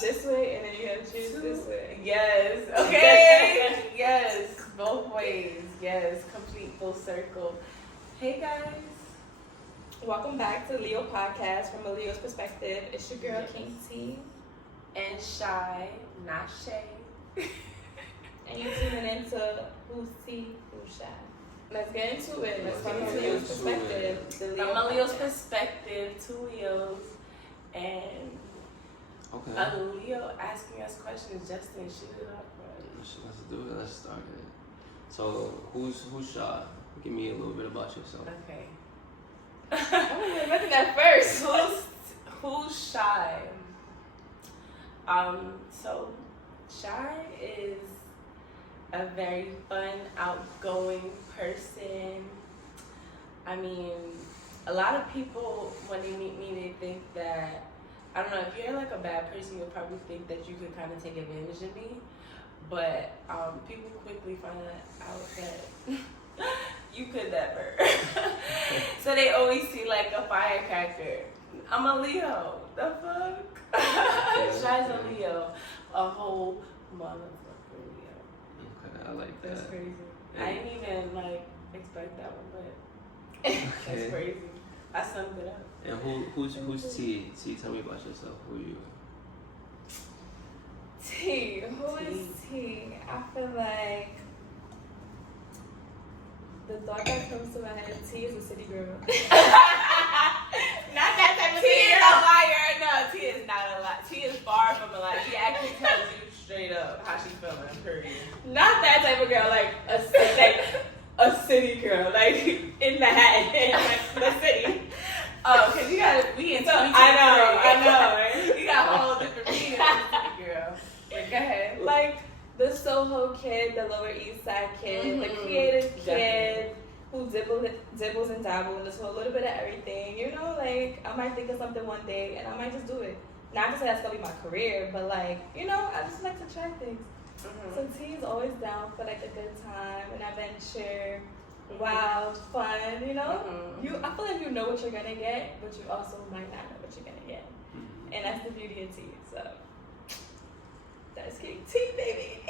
This way, and then you gotta choose this way. Yes. Okay. Yes. Both ways. Yes. Complete full circle. Hey guys. Welcome back to the Leo Podcast from a Leo's perspective. It's your girl, King T. And Chey, not Chey. And you're tuning into Who's T, Who's Chey. Let's get into it. Let's talk about Leo's perspective. From a Leo's perspective, two Leos, and a Leo asking us questions. Justin, shoot it up, bro. Let's do it. Let's start it. So, who's Chey? Give me a little bit about yourself. Okay. I'm looking at first. Who's Chey? So Chey is a very fun, outgoing person. I mean, a lot of people, when they meet me, they think that, I don't know, if you're like a bad person, you'll probably think that you could kind of take advantage of me. But people quickly find out that you could never. So they always see like a firecracker. I'm a Leo. The fuck? Chey's a Leo. A whole motherfucker Leo. Okay, I like that. That's crazy. Yeah. I didn't even like expect that one, but that's crazy. I summed it up. And who's T? T, tell me about yourself. Who are you? T. Who is T? I feel like the thought that comes to my head, T is a city girl. Not that type of T city is girl. a liar. No, T is not a lie. T is far from a lie. She actually tells you straight up how she feeling. Period. Not that type of girl, like a city girl, like in Manhattan, like the city. Oh, because you gotta be in 2023. I know. You got a whole different meaning of city girl. But go ahead. Like the Soho kid, the Lower East Side kid, the creative kid who dibbles and dabbles and just a little bit of everything. You know, like I might think of something one day and I might just do it. Not to say that's gonna be my career, but like, you know, I just like to try things. So T is always down for like a good time, an adventure, wild, fun, you know? I feel like you know what you're gonna get, but you also might not know what you're gonna get. And that's the beauty of T, so that's King T, baby.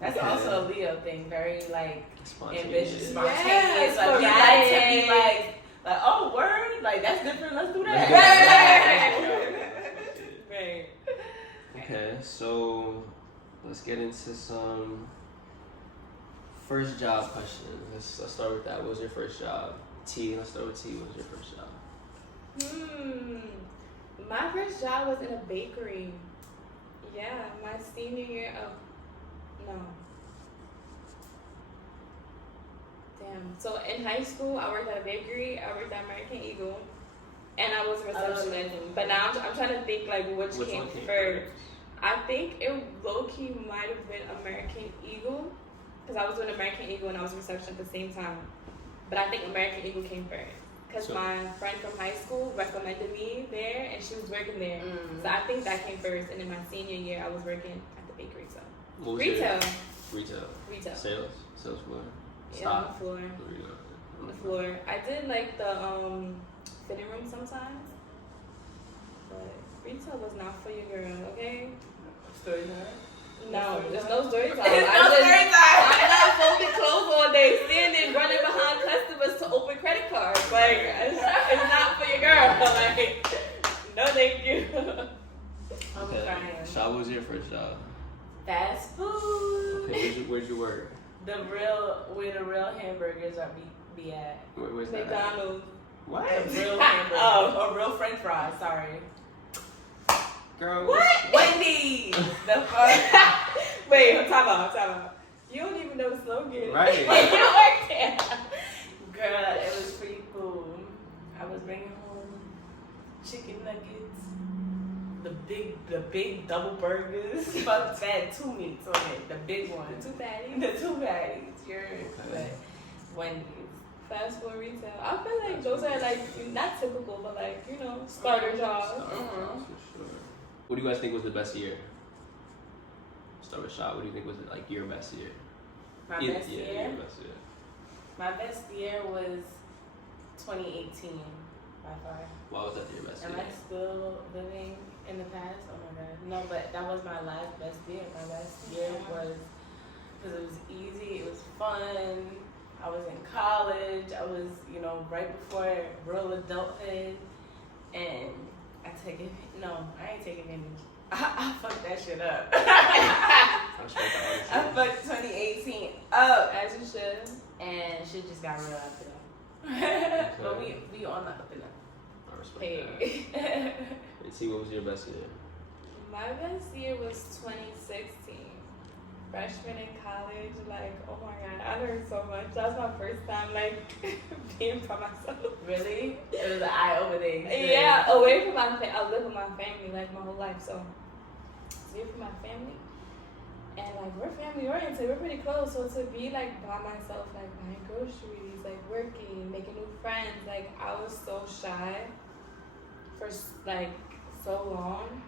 That's also a Leo thing, very like ambitious, spontaneous. Yes, Like we like to be like, oh word, like that's different. Let's do that. Right. Okay, so let's get into some first job questions. Let's start with that. What was your first job? T, let's start with T. What was your first job? My first job was in a bakery. Yeah, my senior year of, no. Damn. So in high school, I worked at a bakery. I worked at American Eagle. And I was a receptionist. But now I'm trying to think like which came first. I think it low-key might have been American Eagle. Because I was doing American Eagle and I was a reception at the same time. But I think American Eagle came first. Because my friend from high school recommended me there and she was working there. So I think that came first. And in my senior year, I was working at the bakery. So What was retail. Retail. Sales floor. Yeah, on the floor. On the floor. I did like the fitting room sometimes. But retail was not for you, girl, okay? Story time? No, there's no story time. Story time. I'm not folding clothes all day, standing, running behind customers to open credit cards. Like, it's not for your girl. Like, no thank you. I'm crying. Chey, what was your first job? Fast food. Okay, where'd you work? Where the real hamburgers are be at. Where's that? McDonald's. What? The real hamburgers. Or real French fries. Sorry. Girl. What? Wendy's. The fuck. Wait, time out. You don't even know the slogan. Right. You work there. Girl, it was free food. I was bringing home chicken nuggets, the big double burgers. Fuck that, 2 meats on it, the big one. The 2 patties. The 2 patties. But Wendy's. Fast food retail. I feel like those are like not typical, but like, you know, starter jobs. For sure. What do you guys think was the best year? Start with Chey. What do you think was like your best year? My best Your best year. My best year was 2018 by far. Why was that your best year? Am I still living the past. Oh my god. No, but that was my last best year. My best year was because it was easy. It was fun. I was in college. I was, right before real adulthood, and I took it. No, I ain't taking any. I fucked that shit up. I fucked 2018 up, As you should. and shit just got real after that. But we on the up and up. I respect Hey. that. Hey, T, what was your best year? My best year was 2016. Freshman in college, like, oh my god, I learned so much. That was my first time, like, being by myself. Really? It was an eye-opening. Yeah, away from my family. I lived with my family, like, my whole life, so away from my family. And, like, we're family oriented, we're pretty close, so to be, like, by myself, like, buying groceries, like, working, making new friends, like, I was so shy for, like, so long.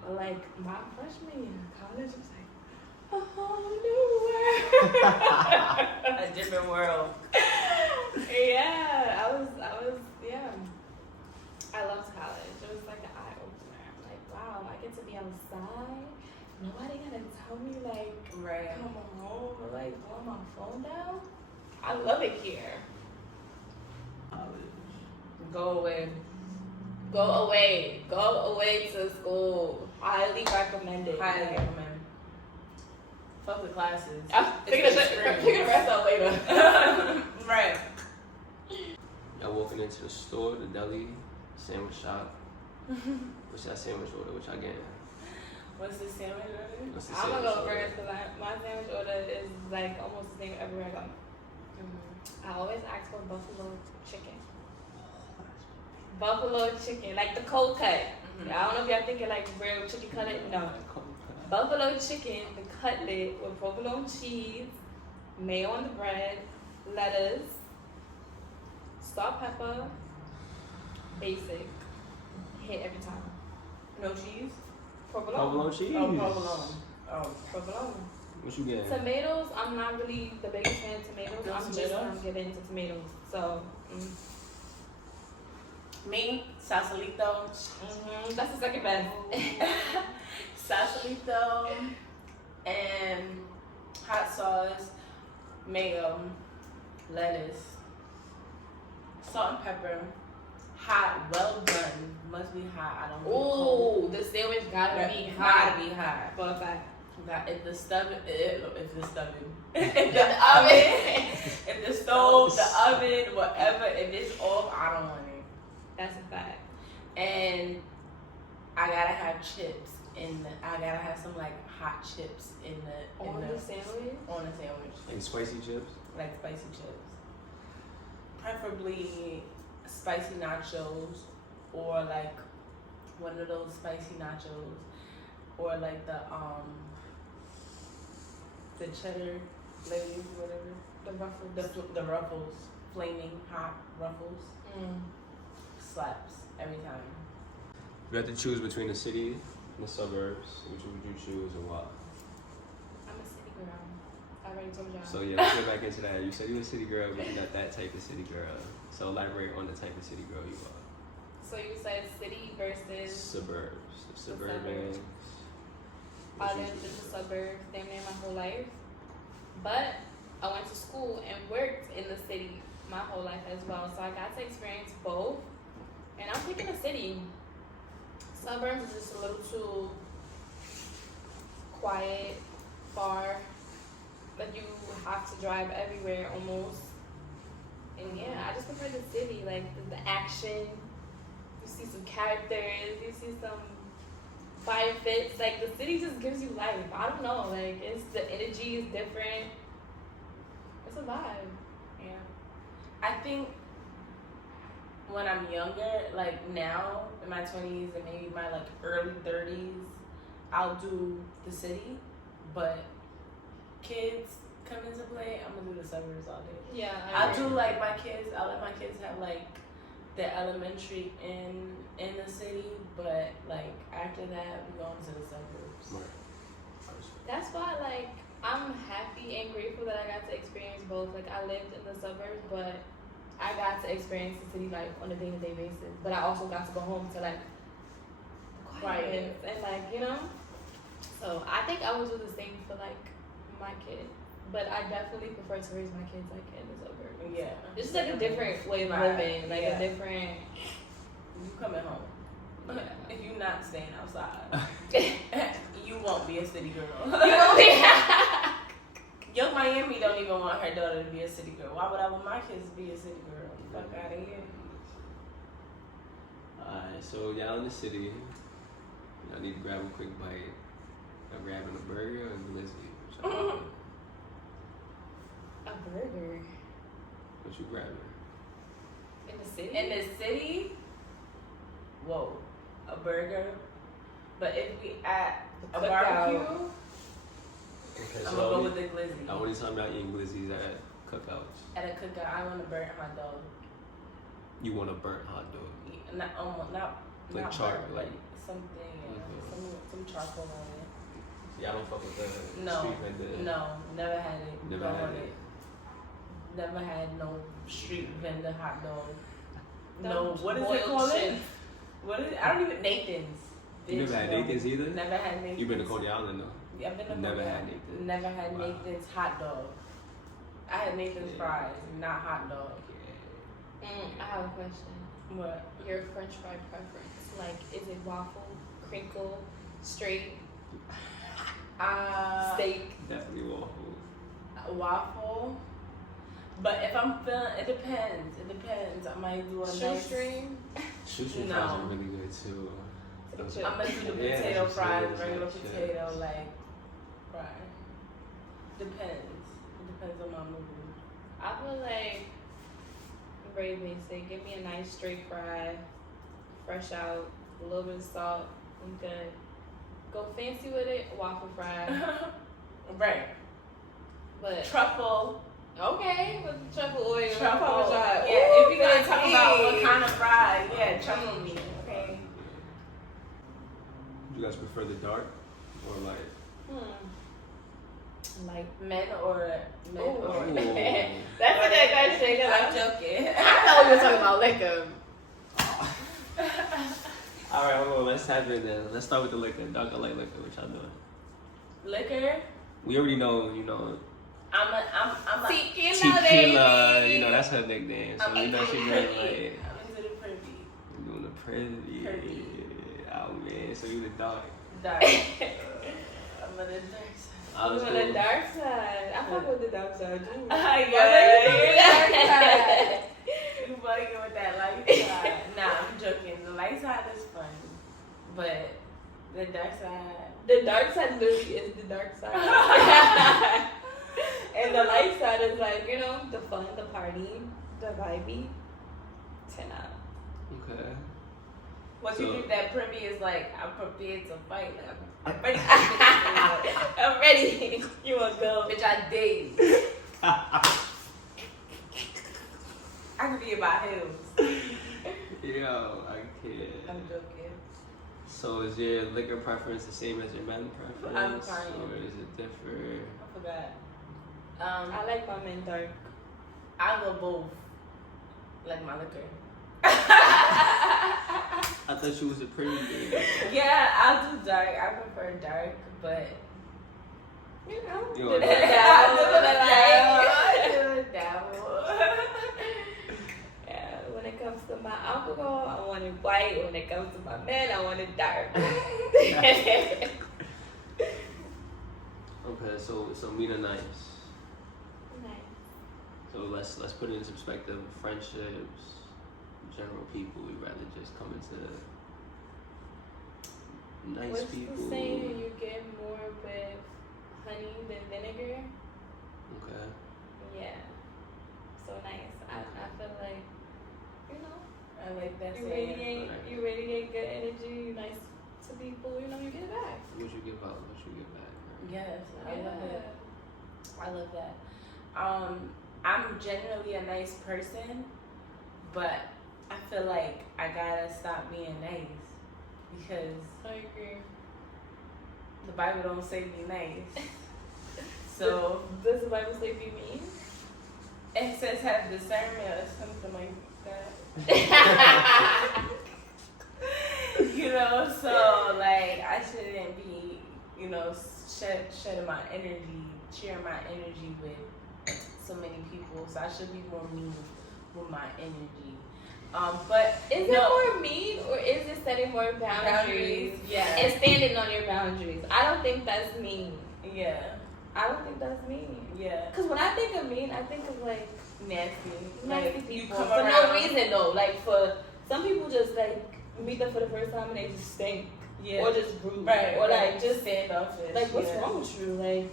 But, like, my freshman year in college was, like, a whole new world. A different world. Yeah, I was, yeah. I loved college. It was like an eye opener. I'm like, wow, I get to be outside. Nobody gotta tell me, like, Right. come home or, like, blow my phone down. I love it here. Go away. Go away. Go away to school. Highly recommended. Highly recommend. Fuck the classes. I'm figure the rest out later. Right. Y'all walking into the store, the deli, sandwich shop. What's that sandwich order? What y'all getting? What's the sandwich order? What's the I'm gonna sandwich go order? first because my sandwich order is like almost the same everywhere I go. I always ask for buffalo chicken. Buffalo chicken, like the cold cut. I don't know if y'all thinking like real chicken cutlet. No. Buffalo chicken, the cutlet with provolone cheese, mayo on the bread, lettuce, salt, pepper, basic. Hit every time. No cheese? Provolone. Provolone cheese. Oh, provolone. Oh. Provolone. What you getting? Tomatoes, I'm not really the biggest fan of tomatoes. No I'm tomatoes? just getting into tomatoes. So, Me, Sausalito. That's the second best. Sausalito and hot sauce, mayo, lettuce, salt and pepper, hot, well done. Must be hot. I don't do cold. Ooh, the sandwich gotta be Gotta hot. be hot. For a fact. If the oven, if the stove, the oven, whatever, if it's off, I don't want it. That's a fact. And I gotta have chips I gotta have some like hot chips On the sandwich? on the sandwich. Like spicy chips? Like spicy chips. Preferably spicy nachos or like one of those spicy nachos or like the cheddar ladies, whatever. The ruffles, flaming hot ruffles. Slaps every time. If you had to choose between the city and the suburbs, which would you choose and why? I'm a city girl. I already told y'all. So yeah, let's get back into that. You said you're a city girl, but you're not that type of city girl. So elaborate on the type of city girl you are. So you said city versus Suburbs. The suburban. I lived in the suburbs damn near my whole life. But I went to school and worked in the city my whole life as well. So I got to experience both. And I'm picking a city. Suburbs is just a little too quiet, far. Like you have to drive everywhere almost. And yeah, I just prefer the city. Like the action. You see some characters. You see some fire fits. Like the city just gives you life. I don't know. Like it's the energy is different. It's a vibe. Yeah. I think when I'm younger, like now in my 20s and maybe my like early 30s, I'll do the city, but kids come into play, I'm gonna do the suburbs all day. Yeah. I'll do like my kids, I'll let my kids have like their elementary in the city, but like after that, we go into the suburbs. Right. That's why, like, I'm happy and grateful that I got to experience both. Like, I lived in the suburbs, but I got to experience the city life on a day-to-day basis. But I also got to go home to, like, the quietness and like, you know. So I think I would do the same for like my kid, but I definitely prefer to raise my kids like in the suburbs. Yeah. It's just like a different way of living, like a different. You coming home. Yeah. If you're not staying outside, you won't be a city girl. You won't be. Young Miami don't even want her daughter to be a city girl. Why would I want my kids to be a city girl? Fuck out of here. Alright, so y'all in the city. Y'all need to grab a quick bite. I'm grabbing a burger and glizzy. A burger What you grabbing? in the city. In the city, whoa, a burger. But if we at a Cookout. barbecue, Okay, I'm gonna go with the glizzy. I only time y'all eating glizzies at cookouts. At a cookout, I want a burnt hot dog. You want a burnt hot dog. Not Like not char- burnt, like- something, Mhm. some charcoal on Y'all don't fuck with the No, street vendor. it. No, never had it. Never Don't had want it. Never had no street vendor hot dog. That No, what is it boiled called? shit. What is it? I don't even Nathan's. You never had Nathan's either? Never had Nathan's. You been to Coney Island though? Yeah, I've been to Never Coney had Island. Nathan's. Never had Wow. Nathan's hot dog. I had Nathan's Yeah. fries, not hot dog. I have a question. What? Your French fry preference, like, is it waffle, crinkle, straight, steak? Definitely waffle. Waffle. But if I'm feeling, it depends. It depends. I might do a nice. Shoestring. Shoestring No. fries are really good too. Those- I'm gonna do the Yeah, potato some fries, chips, regular some potato, chips. like fry. Depends. It depends on my mood. I feel like very basic. Give me a nice straight fry, fresh out, a little bit of salt. I'm good. Go fancy with it, waffle fry. Right. But Truffle. okay, with the truffle oil, Truffle. Parmesan. Yeah, Ooh, if you're gonna talk about what baby. kind of fry, yeah, truffle meat. Okay. You guys prefer the dark or light? Like, Men or Ooh. or Ooh. that's a good question. 'Cause I'm joking. I thought we were talking about liquor. Alright, hold on, let's have it then. Let's start with the liquor. Dark or light liquor, what y'all doing? Liquor. We already know, you know, I'm a Tequila, tequila, baby. you know, that's her nickname. So I'm you know into she the doing pretty. like, I'm into the pretty. you doing the pretty. Pretty. Oh man, so you the dark. Dark. I'm in the dark side. I was On the dark side. I fuck with the dark side too. Yeah, you bugging with that light side. Nah, I'm joking. The light side is fun, but the dark side. The dark side literally is the dark side. And the light side is like, you know, the fun, the party, the vibey. 10 out. Okay. What So- you think that privy is like? I'm prepared to fight. Like, I'm ready. I'm ready. You want to go? Bitch, I did. I could be about heels. Yo, I can't. I'm joking. So is your liquor preference the same as your men preference? I'm fine. Or is it different? I forgot. I like my men dark. I go both. Like my liquor. I thought she was a pretty girl. Yeah, I'll do dark. I prefer dark, but You know, You do want the dark? dabble. Yeah, when it comes to my alcohol, I want it white. When it comes to my men, I want it dark. Okay, so meet a nice. Nice. So let's put it into perspective. Friendships, general people. We rather just come into nice What's people. the saying? You get more with honey than vinegar. Okay. Yeah. So nice. I feel like, you know, I like that you saying. radiate good energy. You nice to people. You know, you get it back. What you give out? What you give back? Yes, I love it. Yeah. I love that. I'm generally a nice person, but I feel like I gotta stop being nice because I agree. the Bible don't say be nice. So Does the Bible say be mean? it says have discernment or something like that. You know, so shouldn't be, shedding my energy, sharing my energy with so many people. So I should be more mean with my energy. But is it more mean or is it setting more boundaries? Yeah. And standing on your boundaries. I don't think that's mean. Yeah. I don't think that's mean. Yeah. Because when I think of mean, I think of like nasty people for no reason though. Like for some people, just like meet them for the first time and they just stink. Yeah. Or just rude. Right. Or like just standoffish. Like what's wrong with you? Like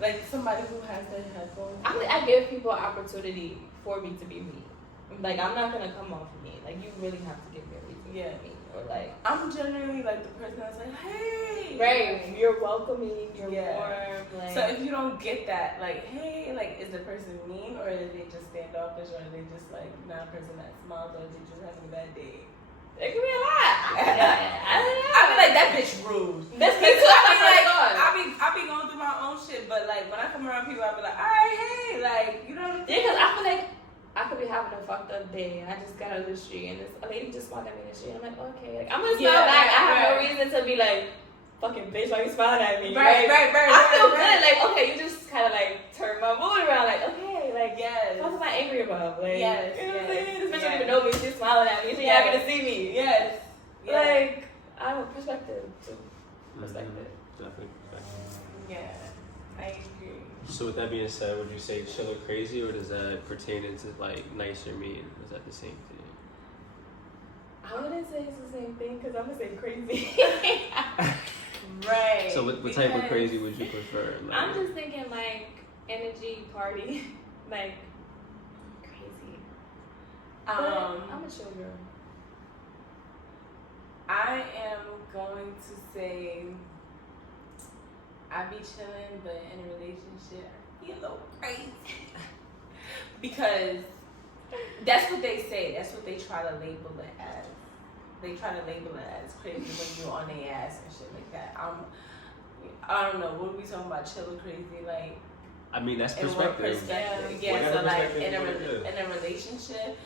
like somebody who has their headphones. I give people an opportunity for me to be me. Like I'm not gonna come off me. Like you really have to give me a reason to be me. Or like I'm generally like the person that's like, hey. Right. You're welcoming. You're warm. Like, so if you don't get that, like, hey, like, is the person mean or is they just standoffish or are they just like not a person that smiles or are they just having a bad day? It could be a lot. I be like, that bitch rude. That's me too. I be going through my own shit, but like when I come around people, I be like, all right, hey, like, you know what I'm saying? Yeah, because I feel like I could be having a fucked up day and I just got out of the street and a lady just smiled at me in the street. I'm like, okay, like I'm gonna smile back. I have no reason to be like, fucking bitch, why you smiling at me? Right. I feel good. Like, okay, you just kind of like turn my mood around. Like, okay, like, what am I angry about? Like, you know what I'm saying? This bitch don't even know me. She's smiling at me. She's not gonna see me. Yes. Like, I have a perspective too. Perspective. Definitely perspective. Yeah, I agree. So with that being said, would you say chill or crazy, or does that pertain into like nice or mean? Is that the same thing? I wouldn't say it's the same thing because I'm gonna say crazy. Right. So what type of crazy would you prefer? Like, I'm just thinking like energy party, like crazy. I'm a chill girl. I am going to say I be chilling, but in a relationship, I be a little crazy. Because that's what they say. That's what they try to label it as. They try to label it as crazy when you're on their ass and shit like that. I don't know. What are we talking about? Chill or crazy? Like, I mean, that's in what perspective. Yeah. So like in a relationship,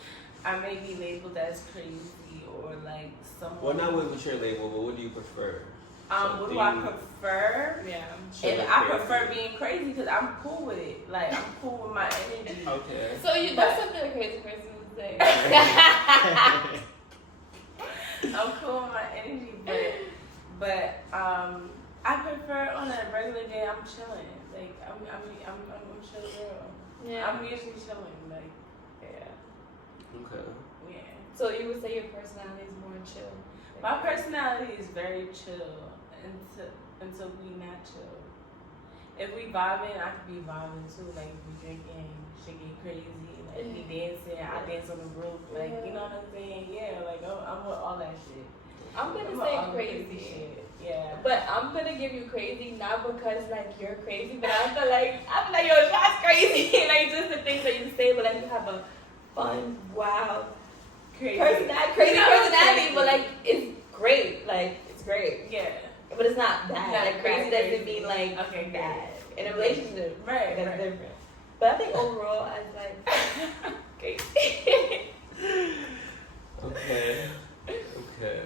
I may be labeled as crazy or like someone. Well, not what your label, but what do you prefer? What do I prefer? Yeah. And I prefer being crazy because I'm cool with it. Like I'm cool with my energy. Okay. So that's something a crazy person would say. I'm cool with my energy, but I prefer on a regular day I'm chilling. Like I'm chill girl. Yeah. I'm usually chilling. Like Okay. yeah. So you would say your personality is more chill. My personality is very chill until we not chill. If we vibing, I could be vibing too. Like if we drinking, shit get crazy. Like we dancing, I dance on the roof. Like you know what I'm saying? Yeah. Like I'm with all that shit. I'm gonna say crazy shit. Yeah. But I'm gonna give you crazy not because like you're crazy, but I feel like yo, that's crazy. Like just the things that you say, but like you have a fun, wild, crazy personality, but like it's great. Like it's great. Yeah. But it's not bad. Not like crazy crazy. doesn't mean like Okay, bad. In a relationship, Right. That's different. But I think overall, I was like crazy. Okay.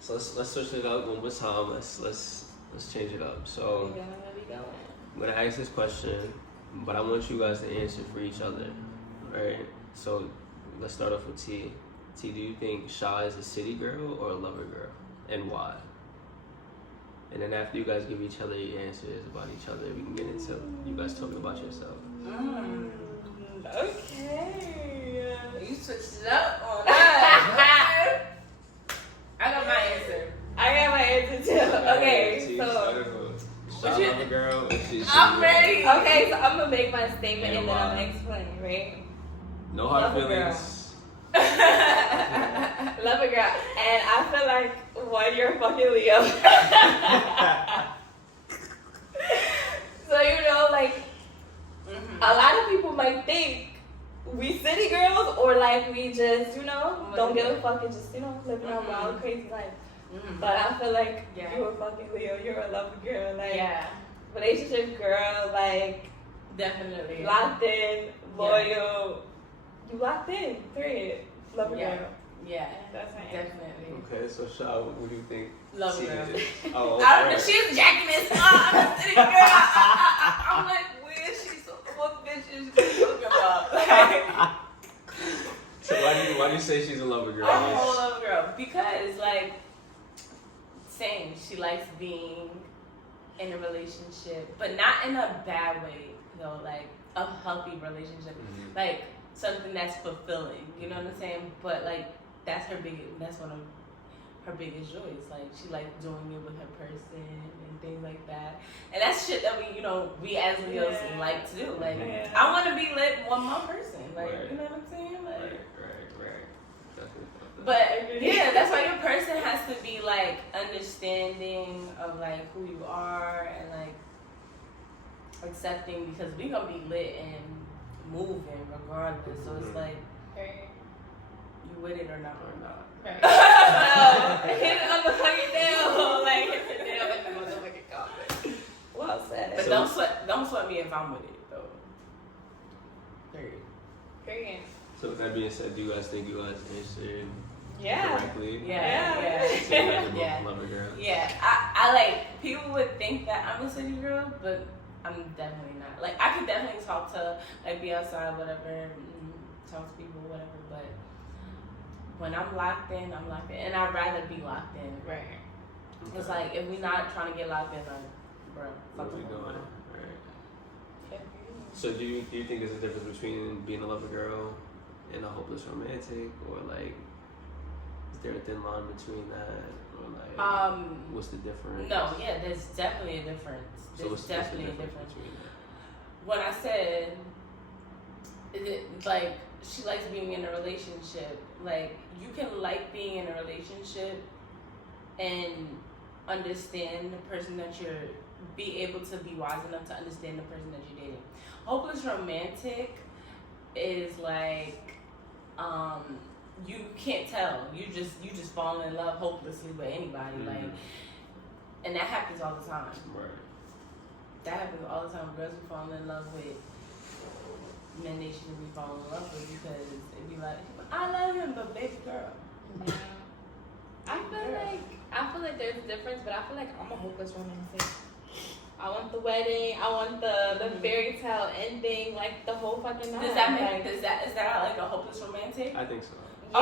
So let's switch it up one more time. Let's change it up. So I'm gonna ask this question, but I want you guys to answer for each other. Alright? So let's start off with T. T, do you think Chey is a city girl or a lover girl? And why? And then after you guys give each other your answers about each other, we can get into you guys talking about yourself. Okay. You switched it up on that. I got my answer. I got my answer too. Okay, T, so Chey lover girl or she's I'm ready. okay, so I'm gonna make my statement and then I'm gonna explain, right? No hard Lover girl. feelings. Love a girl, and I feel like one, you're a fucking Leo. So like a lot of people might think we city girls or like we just don't give a fuck and just living our wild crazy life. But I feel like you're a fucking Leo. You're a lover girl, like relationship girl, like definitely locked in, loyal. You locked in, period. Lover girl. Yeah, That's my definitely. Okay, so Shaw, what do you think? Love she girl. is? Oh, okay. I don't know. She's jacking this. I'm sitting girl. I'm like, where is she? So what bitches you talking about? Like, So why do you say she's a lover girl? a whole love girl because like, same. She likes being in a relationship, but not in a bad way. Though, like a healthy relationship, like something that's fulfilling. You know what I'm saying? But like, that's one of her biggest joys. Like she likes doing it with her person and things like that. And that's shit that we as Leos like to do. Like I want to be lit with my person. Like you know what I'm saying? Like Right. Definitely. but yeah, that's why your person has to be like understanding of like who you are and like accepting because we gonna be lit and moving regardless. So it's like you with it or not. Right. No, hit it on the fucking nail. Like hit the nail in the motherfucking coffin. Well said. But don't sweat me if I'm with it though. Period. So with that being said, do you guys think you guys answered Yeah. correctly? Yeah. So you're like a Yeah. lover girl? Yeah. I like people would think that I'm a city girl, but I'm definitely not. Like I could definitely talk to like be outside, whatever, talk to people, whatever, but when I'm locked in, and I'd rather be locked in. Right. Okay. It's like if we're not trying to get locked in, like, bro, What fuck we the doing? whole Right. So do you think there's a difference between being a lover girl and a hopeless romantic, or like is there a thin line between that, or like what's the difference? No, yeah, there's definitely a difference. So There's what's definitely the a difference. between that? When I said, is it like she likes being in a relationship? Like you can like being in a relationship and understand the person that be able to be wise enough to understand the person that you're dating. Hopeless romantic is like you can't tell. You just fall in love hopelessly with anybody. Like, and that happens all the time. Right. That happens all the time. Girls be falling in love with men they shouldn't be falling in love with because it'd be like, I love him, but baby girl. Yeah. I feel like there's a difference, but I feel like I'm a hopeless romantic. I want the wedding. I want the fairy tale ending, like the whole fucking night. Is that like a hopeless romantic? I think so. I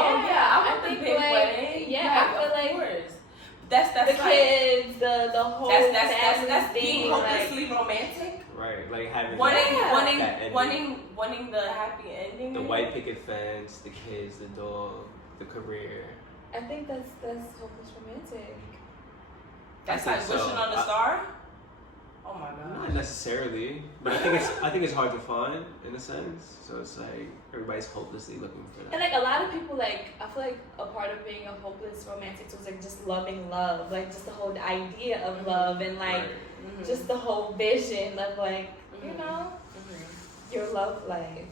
want the think big like, wedding. Yeah, I feel of like course. That's the like, kids, the whole that's being thing, like, hopelessly romantic. Right, like having wanting the happy ending. the white picket fence, the kids, the dog, the career. I think that's hopeless romantic. That's I like think so. wishing on a star. Oh my god. Not necessarily, but I think it's hard to find in a sense. So it's like everybody's hopelessly looking for that. And like a lot of people, like I feel like a part of being a hopeless romantic was like just loving love, like just the whole idea of love and like just the whole vision of like you know your love life.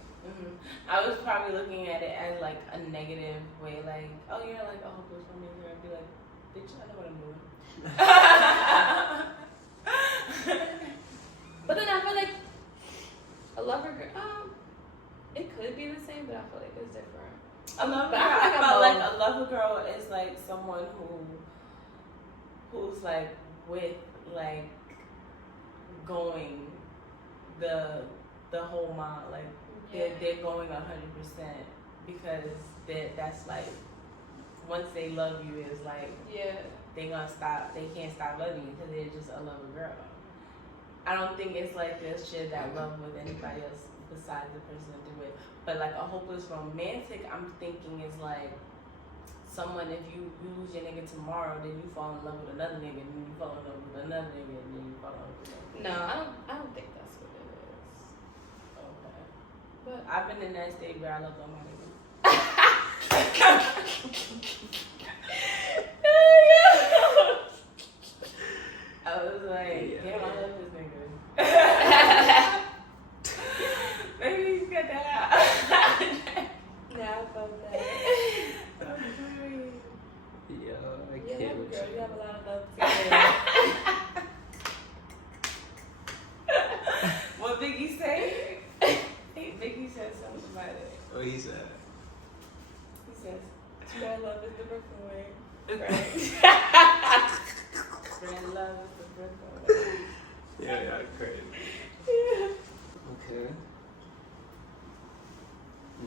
I was probably looking at it as like a negative way, like, oh, you're like a hopeless romantic. I'd be like, bitch, I know what I'm doing. But then I feel like a lover girl, it could be the same, but I feel like it's different. A lover girl, I feel I felt like a lover girl is like someone who's like with like going the whole mile, like they're going 100% because that's like once they love you is like they can't stop loving you because they're just a lover girl. I don't think it's like this shit that love with anybody else besides the person that they're with. But like a hopeless romantic, I'm thinking is like someone, if you lose your nigga tomorrow, then you fall in love with another nigga, and then you fall in love with another nigga, and then you fall in love with another nigga. No, I don't think that's what it is. Okay. But I've been in that state where I love all my niggas. I was like, damn, I love this nigga. Maybe you got that out. yeah, I felt that. I'm sorry. Yeah, I Yeah, can't with girl, you. you have a lot of love to What Biggie say? Biggie said something about it. What he said? He says, give. Right. Red love is the birth. Yeah, crazy. Yeah. Okay.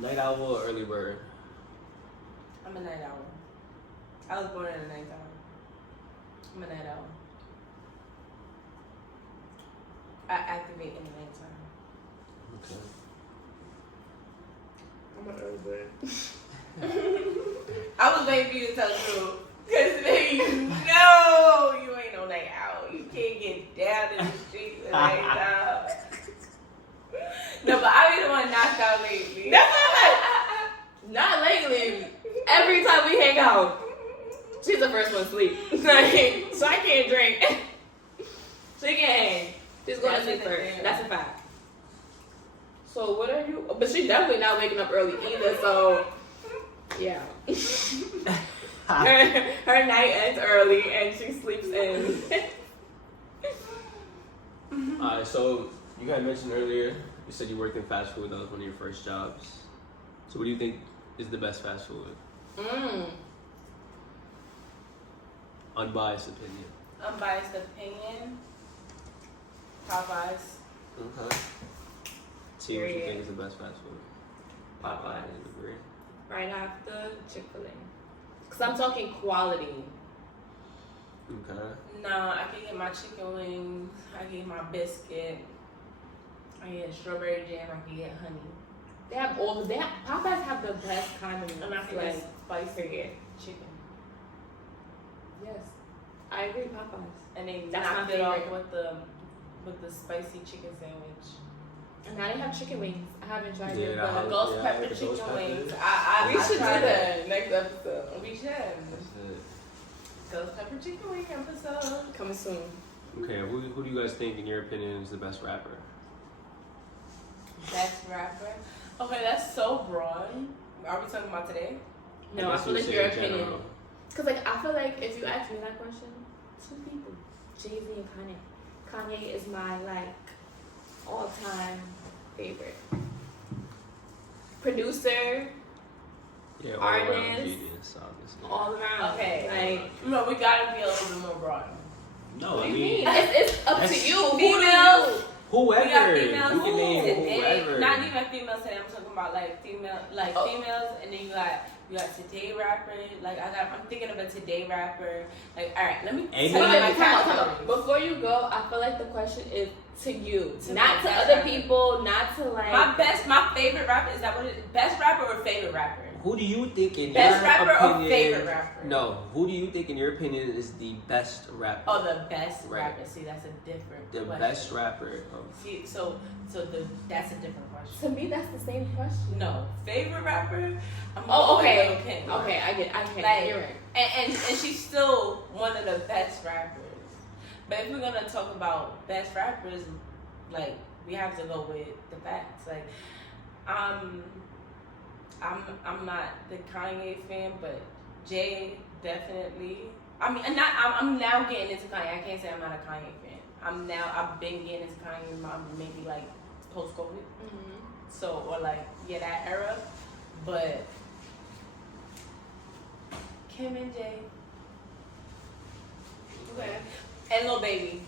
Night owl or early bird? I'm a night owl. I was born in the nighttime. I'm a night owl. I activate in the nighttime. Okay. I'm an early bird. I was waiting for you to tell the truth. Because baby, you know you ain't no night owl. You can't get down in the streets at night owl. No, but I be the one knocked out lately. That's not lately. Every time we hang out, she's the first one to sleep. Like, so I can't drink. She can't hang. She's going to sleep first. That's a fact. So what are you? But she's definitely not waking up early either. So yeah, her night ends early and she sleeps in. Alright, so you guys mentioned earlier, you said you worked in fast food. That was one of your first jobs. So what do you think is the best fast food? Unbiased opinion. Unbiased opinion. Popeyes. Okay. T, what you think is the best fast food? Popeyes. Agree. Right after Chick-fil-A. Cause I'm talking quality. Okay. No, I can get my chicken wings. I can get my biscuit. I can get strawberry jam. I can get honey. They have all. Popeyes have the best condiments. And I can like, get spicy chicken. Yes, I agree. Popeyes. And they That's knocked my it off favorite. with the spicy chicken sandwich. And now they have chicken wings. I haven't tried Yeah, it, I but have- Ghost yeah, pepper the chicken ghost peppers. wings. we should do tried that next episode. We should. That's it. Ghost pepper chicken wing episode. Coming soon. Okay, who do you guys think, in your opinion, is the best rapper? Best rapper. Okay, that's so broad. Are we talking about today? No, I guess feel we like say your in opinion. general. Cause like I feel like if you ask me that question, two people, Jay-Z and Kanye. Kanye is my like all-time favorite producer, Yeah, all Artist. around genius, obviously. all around. Okay. like No, we gotta be a little bit more broad. No, what I do you mean, mean? It's up to that's- you. Who do Females. you? whoever. We got females You can name today. whoever. Not even females today. I'm talking about like Oh. females, and then you got today rapper. Like I'm thinking of a today rapper. Like all right, let me Any- tell you my Come on. categories. Before you go, I feel like the question is to you, To not me, to best other rapper. people, not to like. My favorite rapper, is that what it is? Best rapper or favorite rapper? Who do you think, in Best your rapper or opinion, favorite rapper? No, who do you think, in your opinion, is the best rapper? Oh, the best Right. rapper. See, that's a different The question. best rapper. See, that's a different question. To me, that's the same question. No, favorite rapper. I'm Oh, going okay. Lil' Kim. Okay, I get. Like, You're right. And she's still one of the best rappers. But if we're gonna talk about best rappers, like we have to go with the facts. Like, I'm not the Kanye fan, but Jay definitely. I mean, I'm now getting into Kanye. I can't say I'm not a Kanye fan. I've been getting into Kanye maybe like post COVID. Mm-hmm. So, or like, that era. But Kim and Jay. Okay. And Lil Baby.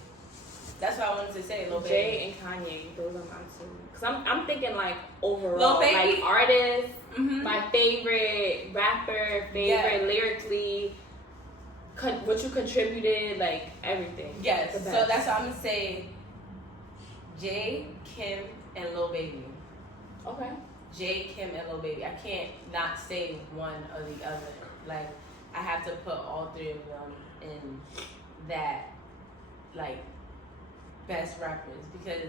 That's what I wanted to say, Lil Baby. Jay and Kanye, those are my two. Cause I'm thinking like overall, Lil Baby? like artist, Mm-hmm. my favorite rapper, lyrically, what you contributed, like everything. Yes. The So best. that's what I'm gonna say. Jay, Kim, and Lil Baby. Okay. Jay, Kim, and Lil Baby. I can't not say one or the other. Like, I have to put all three of them in that, like, best rappers, because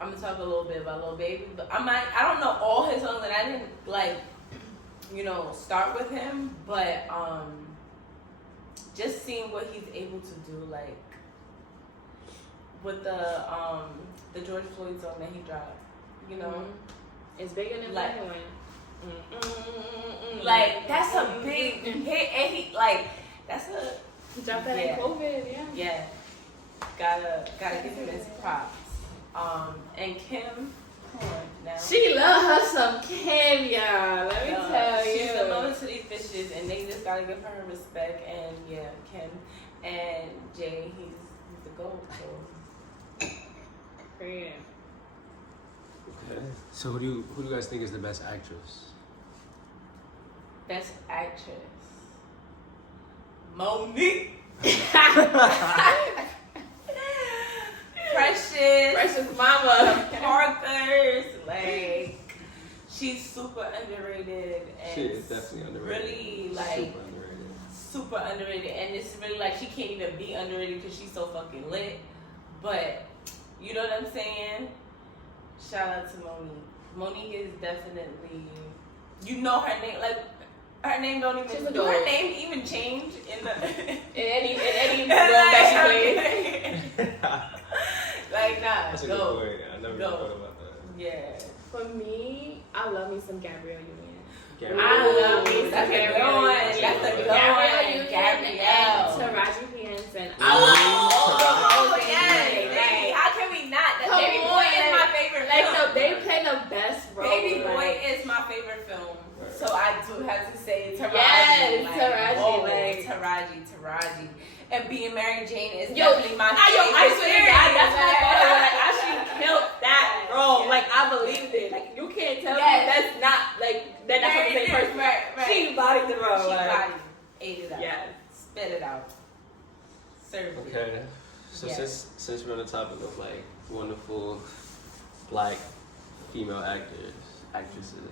I'm gonna talk a little bit about Lil Baby, but I don't know all his songs, and I didn't like, start with him, but just seeing what he's able to do, like with the George Floyd song that he dropped, It's bigger than Like- Black One. like that's a big hit, and he that's a He dropped that Yeah. in COVID, yeah. yeah. Gotta give him his props. And Kim, come on. now. She love her some caviar. Let me tell you. She's a mother to these fishes, and they just gotta give her respect. And yeah, Kim and Jay, he's the GOAT. So. Great. Okay. So who do you guys think is the best actress? Best actress. Monique. Precious mama. Parker's like she's super underrated and She is definitely underrated. Really like super underrated, and it's really like she can't even be underrated because she's so fucking lit. But you know what I'm saying? Shout out to Monique. Monique is definitely, you know her name, like her name don't even, do her name even change in the in any role that she plays? Like nah, That's a go. good point. I never Go. thought about that. Yeah. For me, I love me some Gabrielle Union. I love me. That's a good one. That's That's a good Gabrielle one. Union Gabrielle. and Taraji P. Henson. Oh, yes. How can we not? Come Baby on, Boy is my favorite Like film. they play the best role. Baby like, Boy is my favorite film. Right. So I do have to say Taraji. Yes, like, Taraji, whoa, like- Taraji. And being Mary Jane is Yo, definitely my I favorite. swear to God, that's what I thought of. Like, I Yes. she killed that role. Yes. Like, I believed it. Like, you can't tell Yes. me that's not, like, that's not the same person. Right. She bodied the role. She like, bodied it. Ate it out. Yes. Spit it out. Served it. Okay. So Yes. since we're on the topic of like wonderful black female actresses,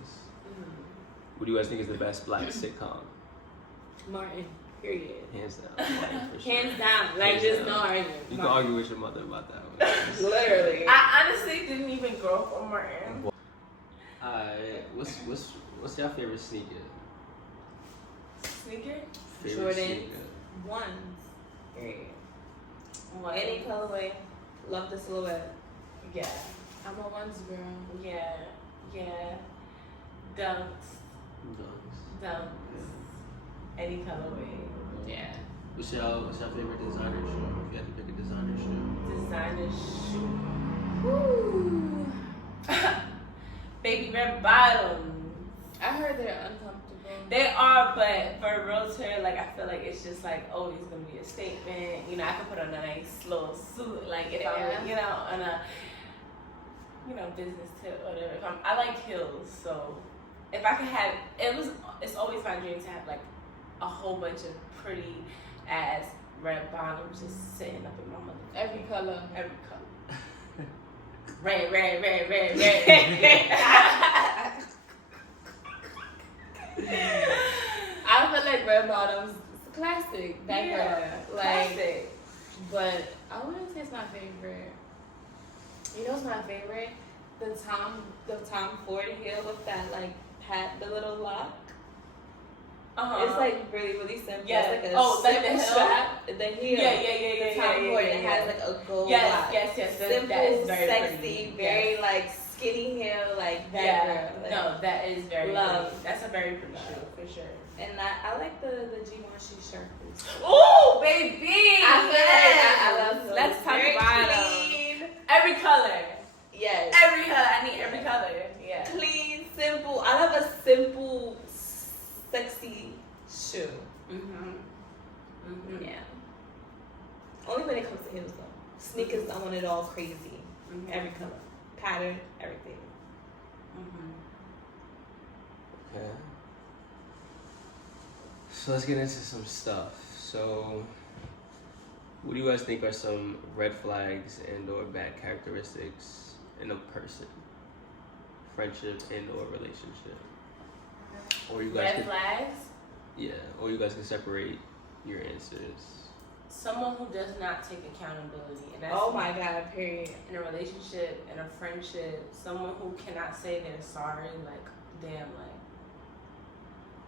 what do you guys think is the best black sitcom? Martin, period. Hands down. Martin, for sure. Hands down. Like, Hands just down. no argument. You can Martin. argue with your mother about that one. Literally. I honestly didn't even grow up on Martin. What's your favorite sneaker? Sneaker? Favorite Jordans. sneaker? Ones. Period. One. Any colorway. Love the silhouette. Yeah. I'm a ones girl. Yeah. Dunks. Dunks. Any colorway. Yeah. What's your favorite designer shoe? If you had to pick a designer shoe. Designer shoe. Woo. Baby red bottoms. I heard they're uncomfortable. They are, but for a realtor, like I feel like it's just like, oh, it's gonna be a statement. You know, I could put on a nice little suit, like if I was, you know, on a, you know, business tip or whatever. I like heels, so if I could have, it's always my dream to have like a whole bunch of pretty ass red bottoms just sitting up in my mother. Every color. Every color. Red. I feel like red bottoms is classic. That girl. Like, classic. but I wouldn't say it's my favorite. You know what's my favorite? The Tom Ford heel with that like the little lock. It's like really simple. Yeah. It's like a like the simple heel? strap. The heel. Yeah. The Tom Ford. It has like a gold lock. Yes. Simple, that is very sexy, pretty. very Yes. like skinny heel, like that girl. Like, No, that is very love. pretty. That's a very pretty shoe for sure. And I like the G1 shoe shirt. Ooh, baby! I feel like I love those. Let's talk Very about clean. them. Every color. Yes. Every color. I need every color. Yeah. Clean, simple. I love a simple, sexy shoe. Mm-hmm. Yeah. Only when it comes to heels though. Sneakers, I want it all crazy. Every color, pattern, everything. Okay. So let's get into some stuff. So, what do you guys think are some red flags and/or bad characteristics in a person, friendship and/or relationship? Or you guys Red flags? Yeah, or you guys can separate your answers. Someone who does not take accountability. And that's Oh my God, period. in a relationship, in a friendship, someone who cannot say they're sorry, like, damn, like.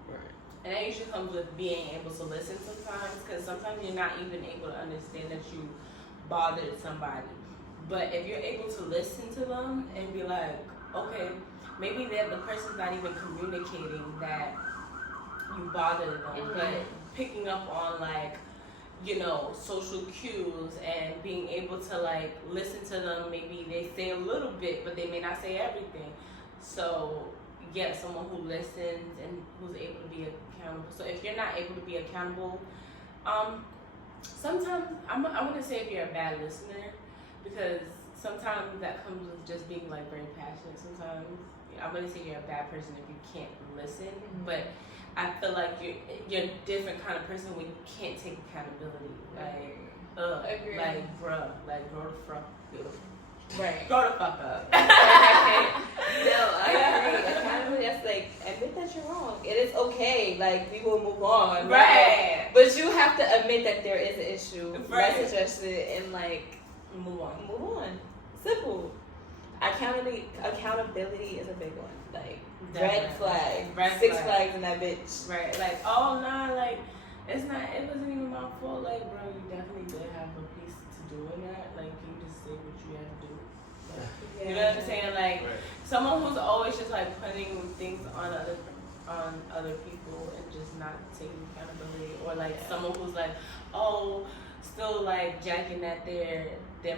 Right. And that usually comes with being able to listen sometimes, because sometimes you're not even able to understand that you bothered somebody. But if you're able to listen to them and be like, okay, maybe the person's not even communicating that you bothered them, but picking up on like, you know, social cues and being able to like listen to them. Maybe they say a little bit, but they may not say everything. So yeah, someone who listens and who's able to be accountable. So if you're not able to be accountable, sometimes I wouldn't say if you're a bad listener, because sometimes that comes with just being like very passionate. Sometimes I wouldn't say you're a bad person if you can't listen, but I feel like you're a different kind of person when you can't take accountability. Like, like bruh, like grow the fuck up. Right. Grow the fuck up. No, I agree. Accountability, that's like, admit that you're wrong. It is okay. Like, we will move on. Right. But you have to admit that there is an issue. Right. Let's address it and like Move on. Move on. Simple. Accountability is a big one. Like red flag. Six flags in that bitch. Right. Like, oh nah, like it wasn't even my fault. Like, bro, you definitely did have a piece to doing that. Like, you just say what you have to do. Like, Yeah. You know what I'm saying? Like, Right. someone who's always just like putting things on other people and just not taking accountability, or like someone who's like, oh, still like jacking at their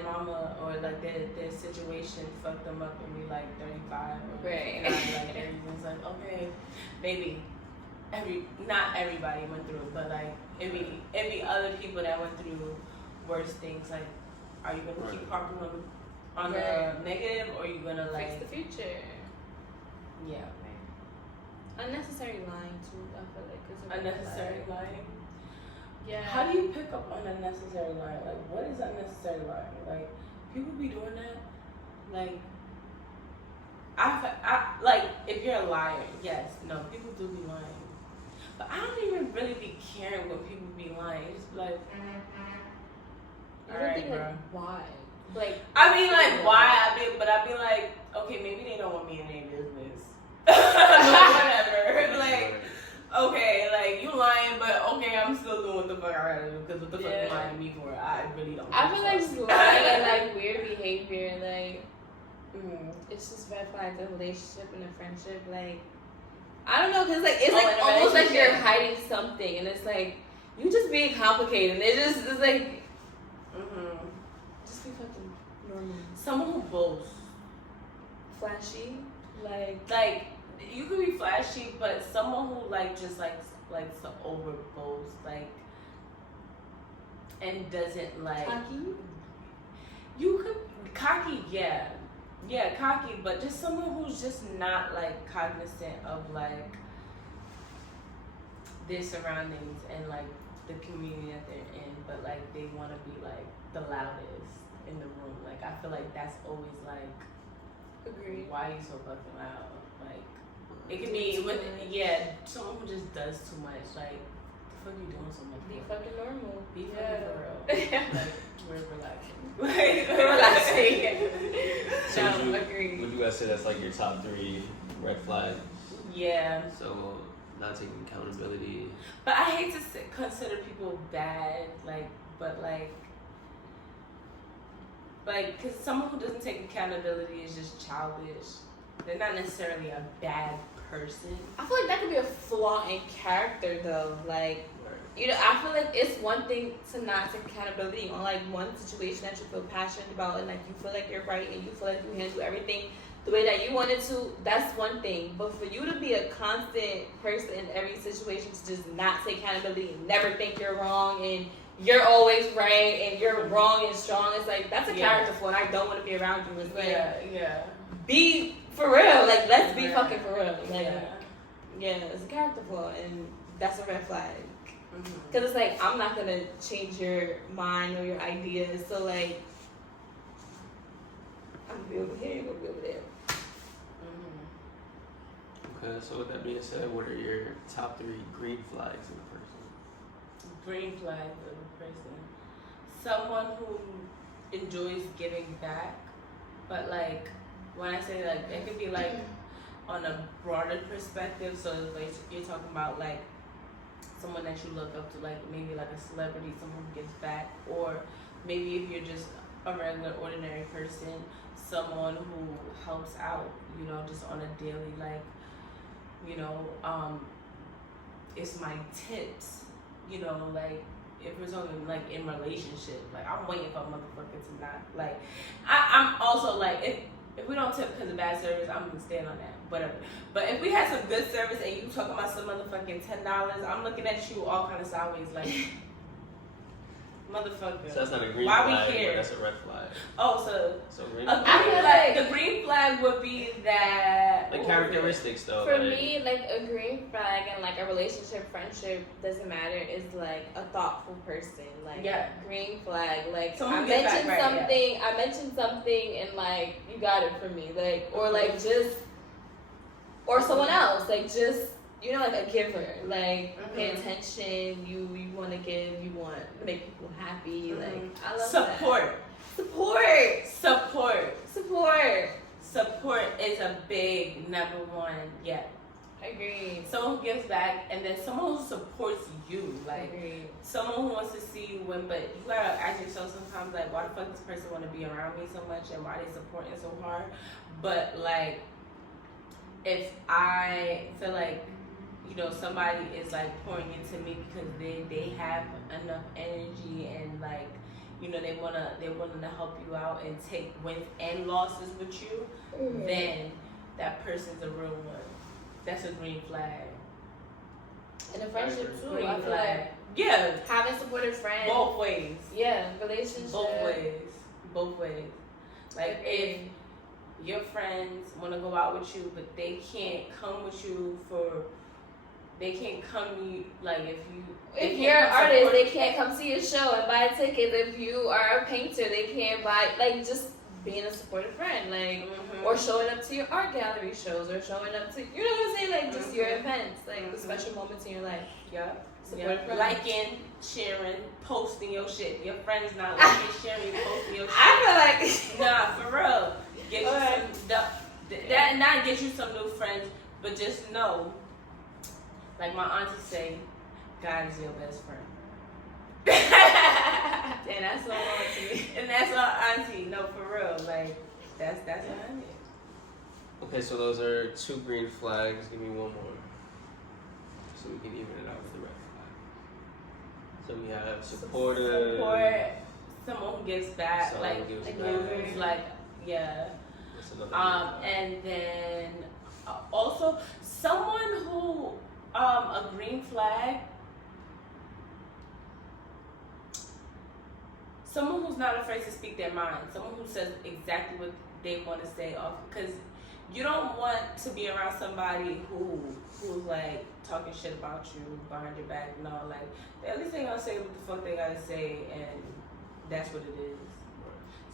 mama, or like their situation fucked them up and be like 35 or Right. like everything's like, okay, maybe not everybody went through it, but like it be other people that went through worse things. Like, are you gonna keep harping on the negative, or are you gonna like fix the future? Yeah. Unnecessary lying too. I feel like it's a Unnecessary lying. Yeah. How do you pick up on unnecessary lying? Like, what is unnecessary lying? Like, people be doing that. Like, I like, if you're a liar, yes, no, people do be lying. But I don't even really be caring when people be lying. It's just like, I don't think, like, why? Like, I mean, like, why? But I be like, okay, maybe they don't want me in their business. Whatever. Like, okay, like, you lying, but okay, I'm still doing what the fuck I gotta do, because what the fuck you lying to me for? I really don't. I feel like just lying and like weird behavior, like Mm-hmm. it's just red flags in a relationship and a friendship. Like, I don't know, cause like it's Oh, like in a almost like you're relationship. hiding something, and it's like you just being complicated. And it's like just be fucking normal, Someone who boasts. flashy, like Like, you could be flashy, but someone who like just likes to overboast, like, and doesn't like. cocky. You could cocky, yeah, cocky, but just someone who's just not like cognizant of like their surroundings and like the community that they're in, but like they want to be like the loudest in the room. Like, I feel like that's always like, Agreed. why are you so fucking loud? Like, it could be with someone who just does too much. Like, the fuck you doing so much? Be for? fucking normal. Be fucking Yeah. for real. Like, we're relaxing. Like, relaxing. So No, agreed. would you guys say that's like your top 3 red flags? Yeah. So not taking accountability. But I hate to consider people bad, because someone who doesn't take accountability is just childish. They're not necessarily a bad person. I feel like that could be a flaw in character, though. Like, you know, I feel like it's one thing to not take accountability on like one situation that you feel passionate about, and like you feel like you're right and you feel like you handle everything the way that you wanted to. That's one thing. But for you to be a constant person in every situation, to just not take accountability and never think you're wrong and you're always right and you're wrong and strong, it's like that's a character flaw, and I don't want to be around you. It's like, be for real. Like, let's be fucking for real. Like, yeah, it's a character flaw, and that's a red flag. Because it's like, I'm not going to change your mind or your ideas. So, like, I'm going to be over here, you're going to be over there. Okay, so with that being said, what are your top 3 green flags in a person? Green flag of a person. Someone who enjoys giving back, but like, when I say like, it could be like on a broader perspective. So like, you're talking about like someone that you look up to, like maybe like a celebrity, someone who gives back, or maybe if you're just a regular ordinary person, someone who helps out, you know, just on a daily, like, you know, it's my tips, you know, like, if we're talking like in relationship, like I'm waiting for a motherfucker to not, like, I'm also like, If we don't tip because of bad service, I'm gonna stand on that. Whatever. But if we had some good service and you talking about some motherfucking $10, I'm looking at you all kind of sideways like, motherfucker. So that's not a green Why flag, we care? but that's a red flag. Oh, So green a flag. green flag. The green flag would be that. Like characteristics though. For like, me, like a green flag and like a relationship, friendship, doesn't matter, is like a thoughtful person. Like green flag. Like Someone I get mentioned back, right, something, I mentioned something and like you got it from me. Like or like just or someone else. Like just you know, like a giver. Like pay attention, you wanna give, you want to make people happy. Like I love support. Support is a big number one. Yeah. Agreed. Someone who gives back, and then someone who supports you. Like someone who wants to see you win, but you gotta ask yourself sometimes, like, why the fuck this person want to be around me so much, and why they supporting so hard? But like, if I feel like, you know, somebody is like pouring into me because they have enough energy and like, you know, they're willing to help you out and take wins and losses with you, then that person's a real one. That's a green flag. And a friendship too. Green I feel flag. like Yeah. having supportive friends. Both ways. Yeah, relationship. Both ways. Like if your friends want to go out with you, but they can't come with you they can't come like if you're an artist, they can't come see your show and buy tickets. If you are a painter, they can't buy, like, just being a supportive friend, like, or showing up to your art gallery shows, or showing up to, you know what I'm saying, like, just your events, like, the special moments in your life. Yeah. Supportive friend. Liking, sharing, posting your shit. Your friends not liking, sharing, posting your shit. I feel like nah, for real. Get you some not get you some new friends, but just know, like my auntie say, God is your best friend. and that's all auntie. And that's our auntie. No, for real. Like that's our auntie. Okay, so those are 2 green flags. Give me one more, so we can even it out with the red flag. So we have supportive. Support. Someone who gives back. Someone Like who gives who's back. like yeah. That's another green flag. And then also someone who a green flag. Someone who's not afraid to speak their mind. Someone who says exactly what they want to say off, because you don't want to be around somebody who's like talking shit about you behind your back. No, like at least they gonna say what the fuck they gotta say, and that's what it is.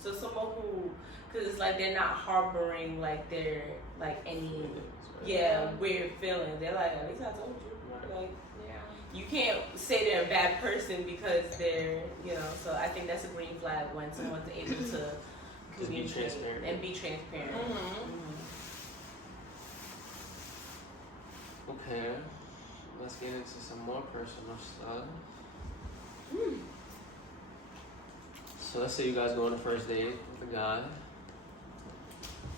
So someone who, because it's like they're not harboring like they're like any weird feelings. They're like, at least I told you. Like, you can't say they're a bad person because they're, you know. So I think that's a green flag when someone's able to be transparent and be transparent. Okay, let's get into some more personal stuff. So let's say you guys go on a first date with a guy,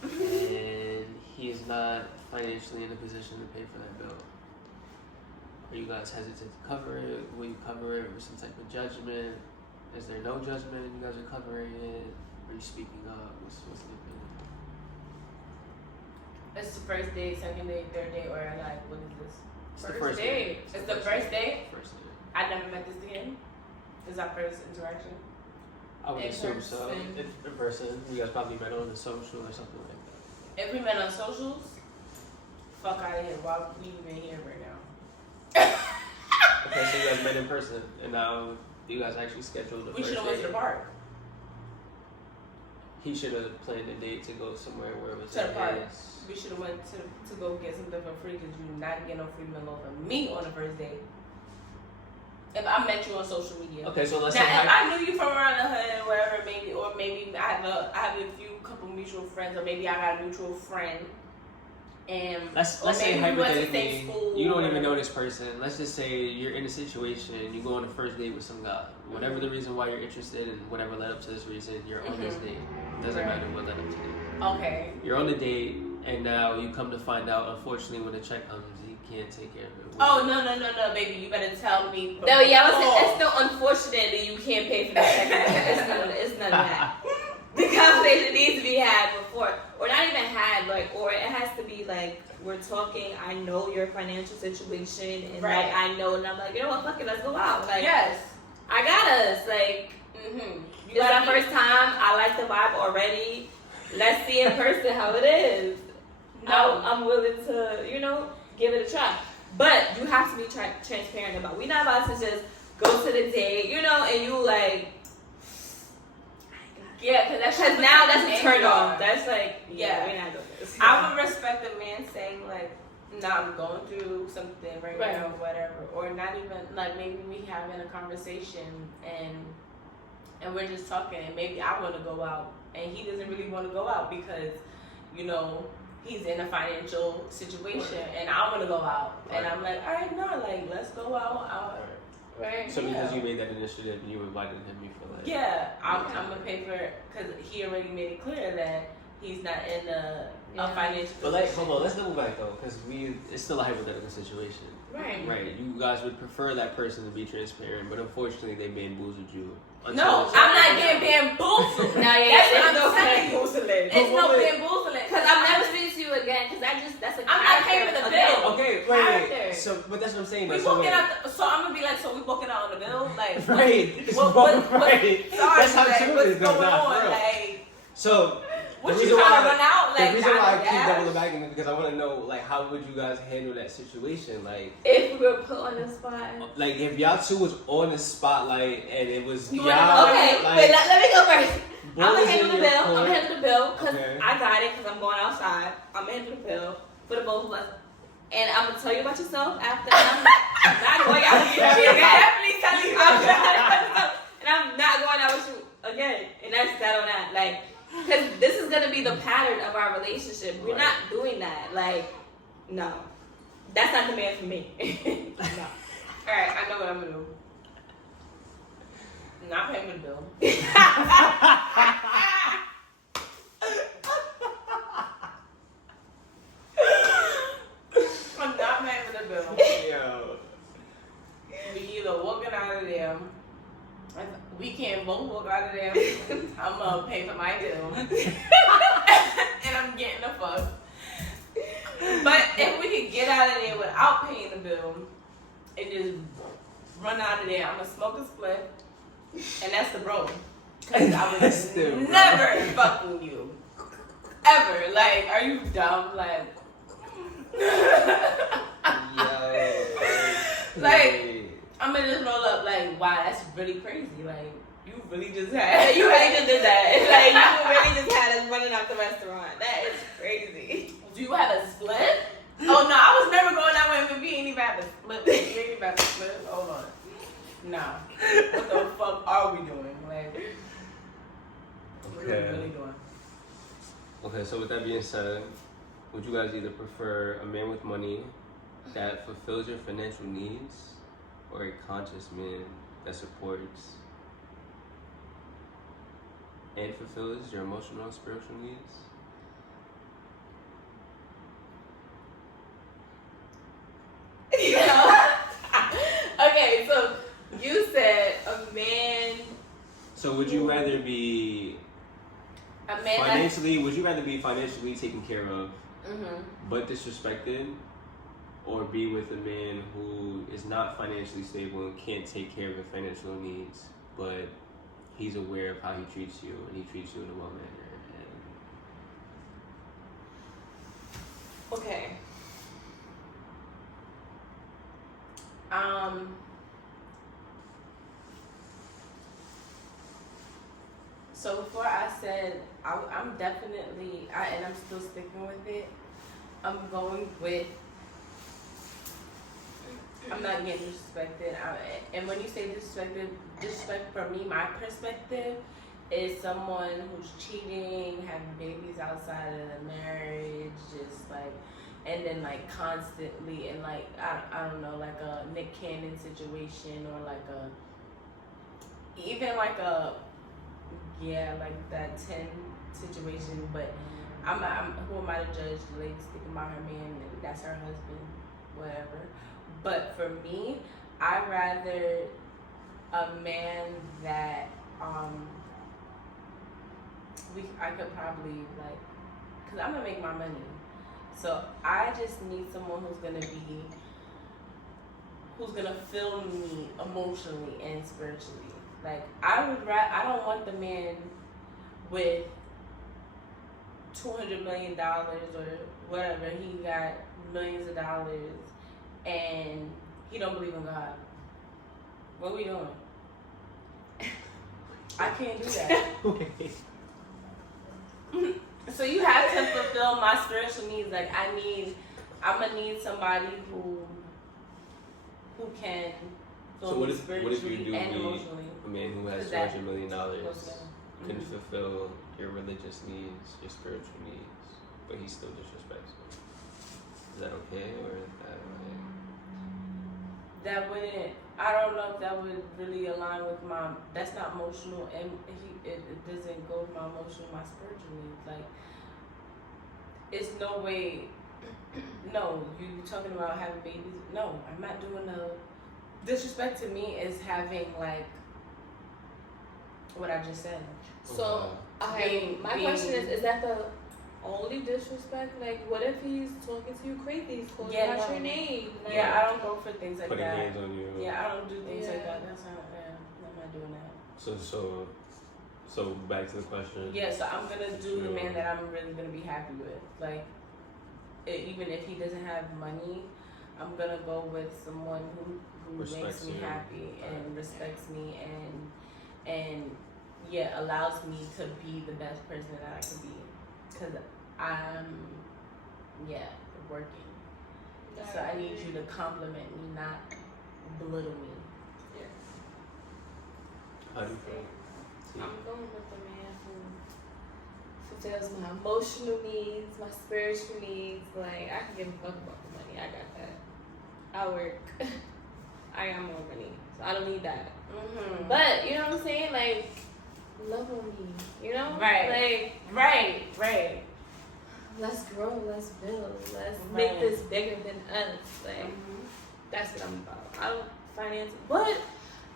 and he is not financially in a position to pay for that bill. Are you guys hesitant to cover it? Will you cover it with some type of judgment? Is there no judgment? You guys are covering it? Are you speaking up? What's the opinion? It's the first date, second date, third date, or like, what is this? It's the first date. It's the first date? First date. I never met this again. This is our first interaction. I would In assume so. person. In person. You guys probably met on the social or something like that. If we met on socials, fuck out of here. Why would we even here right now? Okay, so you guys met in person, and now you guys actually scheduled the We first should have went date. to the park. He should have planned a date to go somewhere where it was To the park. his. We should have went to go get something for free, because you not get no free meal over me on the first date. If I met you on social media. Okay, so let's Now, say if I knew you from around the hood, wherever, maybe I have a couple mutual friends, or maybe I got a mutual friend. And let's say maybe we went to the hypothetically, same school, you don't even whatever. know this person. Let's just say you're in a situation, you go on a first date with some guy. Whatever the reason why you're interested, and whatever led up to this reason, you're on this date. Doesn't matter what led up to it. Okay. You're on the date, and now you come to find out, unfortunately, when the check comes, he can't take care of it. Oh, no, baby. You better tell me. No, yeah, I was saying, it's no unfortunately you can't pay for the second. It's none of that. The conversation needs to be had before, or not like, or it has to be like we're talking. I know your financial situation, and Right. like I know, and I'm like, you know what, fuck it, let's go out. Like, Yes. I got us. Like, it's our first time. I like the vibe already. Let's see in person how it is. No. I'm willing to, give it a try. But you have to be transparent about. We're not about to just go to the date, and you like. Yeah, because now that's a turn off. That's like, yeah, we're not doing this. I would respect a man saying like, "Nah, I'm going through something right now, whatever," or not even like maybe we having a conversation and we're just talking, and maybe I want to go out and he doesn't really want to go out because, he's in a financial situation and I want to go out, and I'm like, all right, no, like let's go out. Right. So because you made that initiative and you invited him, you feel like I'm gonna pay for it because he already made it clear that he's not in a financial. But like, hold on, let's double back though, because it's still a hypothetical situation. Right. Right. You guys would prefer that person to be transparent, but unfortunately they bamboozled you. No, I'm not getting bamboozled. That's what I'm saying. It's no bamboozling. Because I'm never speaking to you again. Because that's a. I'm not paying for the bill. Okay, wait. So, but that's what I'm saying. We booking out. So I'm gonna be like, so we booking out on the bill, like. Right. Right. That's how true it what's is. going Not on? for real. Like. So. What you trying to run out? Like, the reason why I keep gas? doubling back is because I want to know, like, how would you guys handle that situation? Like, if we were put on the spot. Like, if y'all two was on the spotlight and it was Okay, like, wait, let me go first. I'm Bull gonna is handle in the your bill. I'm court. gonna handle the bill because Okay. I got it because I'm going outside. I'm gonna handle the bill for the both of us. And I'm gonna tell you about yourself after. I'm not going out with you again. Definitely telling you about yourself. And I'm not going out with you again. And that's that on that. Like, because this is gonna be the pattern of our relationship. We're not doing that. Like, no, that's not the man for me. No. All right, I know what I'm gonna do. Not paying the bill. I'm not paying for the bill. yo. We either walking out of there. If we can't both walk out of there. I'm gonna pay for my bill, and I'm getting the fuck. But if we could get out of there without paying the bill and just run out of there, I'm gonna smoke a split, and that's the bro. Cause I was never fucking you, ever. Like, are you dumb? Like, like. I'm gonna just roll up like, wow, that's really crazy. Like, you really just had. You really just did that. Like, you really just had us running out the restaurant. That is crazy. Do you have a split? Oh no, I was never going that way. But we ain't even have a split. We ain't even have a split. Hold on. Nah. What the fuck are we doing? Like, what are we really doing? Okay, so with that being said, would you guys either prefer a man with money that fulfills your financial needs, or a conscious man that supports and fulfills your emotional and spiritual needs? Okay, so you said a man. So would you rather be A man financially? Would you rather be financially taken care of, Mm-hmm. but disrespected, or be with a man who is not financially stable and can't take care of your financial needs, but he's aware of how he treats you and he treats you in a well manner? Okay. So before I said I'm definitely and I'm still sticking with it. I'm going with. I'm not getting disrespected. And when you say disrespect for me, my perspective is someone who's cheating, having babies outside of the marriage, just like, and then like constantly, and like I don't know, like a Nick Cannon situation, or like even like like that 10 situation. But I'm who am I to judge? The lady speaking about her man, and that's her husband, whatever. But for me, I'd rather a man that I could probably like because I'm gonna make my money. So I just need someone who's gonna fill me emotionally and spiritually. Like I don't want the man with $200 million or whatever. He got millions of dollars and he don't believe in God. What are we doing? I can't do that. So you have to fulfill my spiritual needs. Like I'm gonna need somebody who can fill me spiritually and emotionally. A man who has $200 million can fulfill your religious needs, your spiritual needs, but he still disrespects you. Is that okay or is that okay? That wouldn't. I don't know if that would really align with my. That's not emotional, and it doesn't go with my emotional, my spiritual needs. Like, it's no way. No, you talking about having babies? No, I'm not doing the. Disrespect to me is having like what I just said. So, my question is that the only disrespect? Like, what if he's talking to you crazy? He's calling out your name. Like, I don't go for things like putting that. hands on you. Yeah, I don't do things like that. That's not. I'm not doing that. So back to the question. Yeah, so I'm gonna do the man that I'm really gonna be happy with. Like, even if he doesn't have money, I'm gonna go with someone who makes me happy and respects me and allows me to be the best person that I can be. Cause I'm working. So I need you to compliment me, not belittle me. Yeah. How do you feel? I'm going with the man who fulfills my emotional needs, my spiritual needs. Like, I can give a fuck about the money. I got that. I work. I got more money. So I don't need that. Mm-hmm. But, you know what I'm saying? Like, love on me. You know? Right. Like, right. Let's grow. Let's build. Let's make this bigger than us. Like, that's what I'm about. I don't finance it. But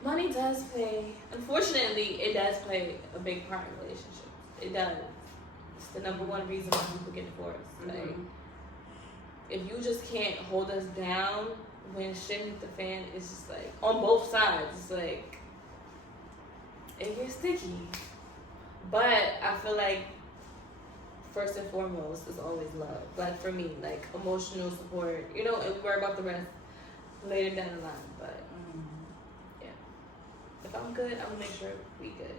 money does play, unfortunately, it does play a big part in relationships. It does. It's the number one reason why people get divorced. Like, if you just can't hold us down when shit hit the fan, it's just like, on both sides, it's like, it gets sticky. But I feel like, first and foremost, is always love. Like, for me, like, emotional support, you know, and we worry about the rest later down the line. But, if I'm good, I'm gonna make sure we good.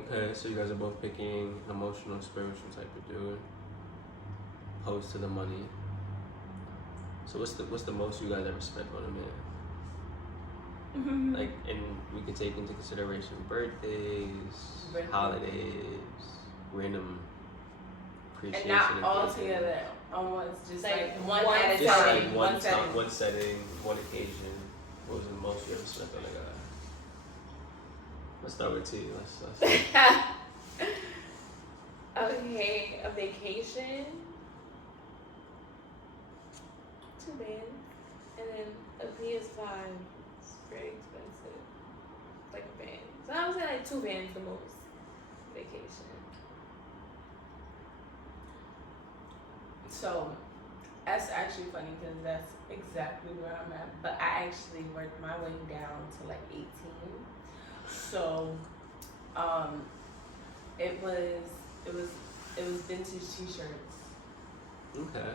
Okay, so you guys are both picking an emotional, spiritual type of dude, opposed to the money. So what's the most you guys ever spent on a man? Like, and we can take into consideration birthdays, holidays, random appreciation. And not all together on once, just like one at a just time. like one setting, one occasion. What was the most you ever spent on a guy? Let's start with T. Let's Okay, a vacation, 2 bands, and then a PS5. It's pretty expensive, like a band. So I would say like 2 bands the most. Vacation. So that's actually funny because that's exactly where I'm at. But I actually worked my way down to like 18. So, it was vintage T-shirts. Okay.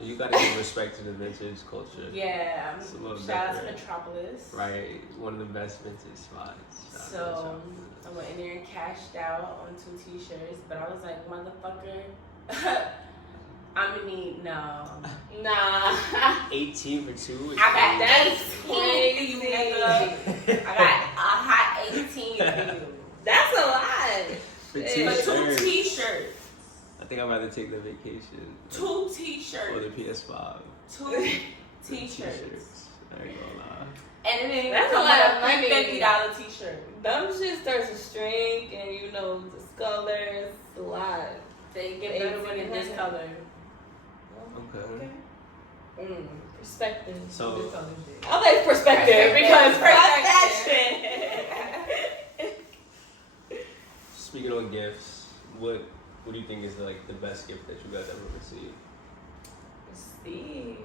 You gotta give respect to the vintage culture. Yeah, it's a little shout out to different. Metropolis. Right, one of the best vintage spots. So I went in there and cashed out on 2 T-shirts, but I was like, motherfucker, I'm gonna need Nah. 18 for 2. I got that's crazy. I got a hot 18 for you. That's a lot. For For 2 T-shirts. I think I'd rather take the vacation. 2 T-shirts. Or the PS5. 2 T-shirts. I ain't gonna lie. And then that's come a lot of with money. a $50 T-shirt. Them shit starts to shrink, and you know the colors, a lot. They get better when it's this color. Okay. Perspective. So I like perspective because fuck that shit. speaking on what do you think is like the best gift that you guys ever received? Steve.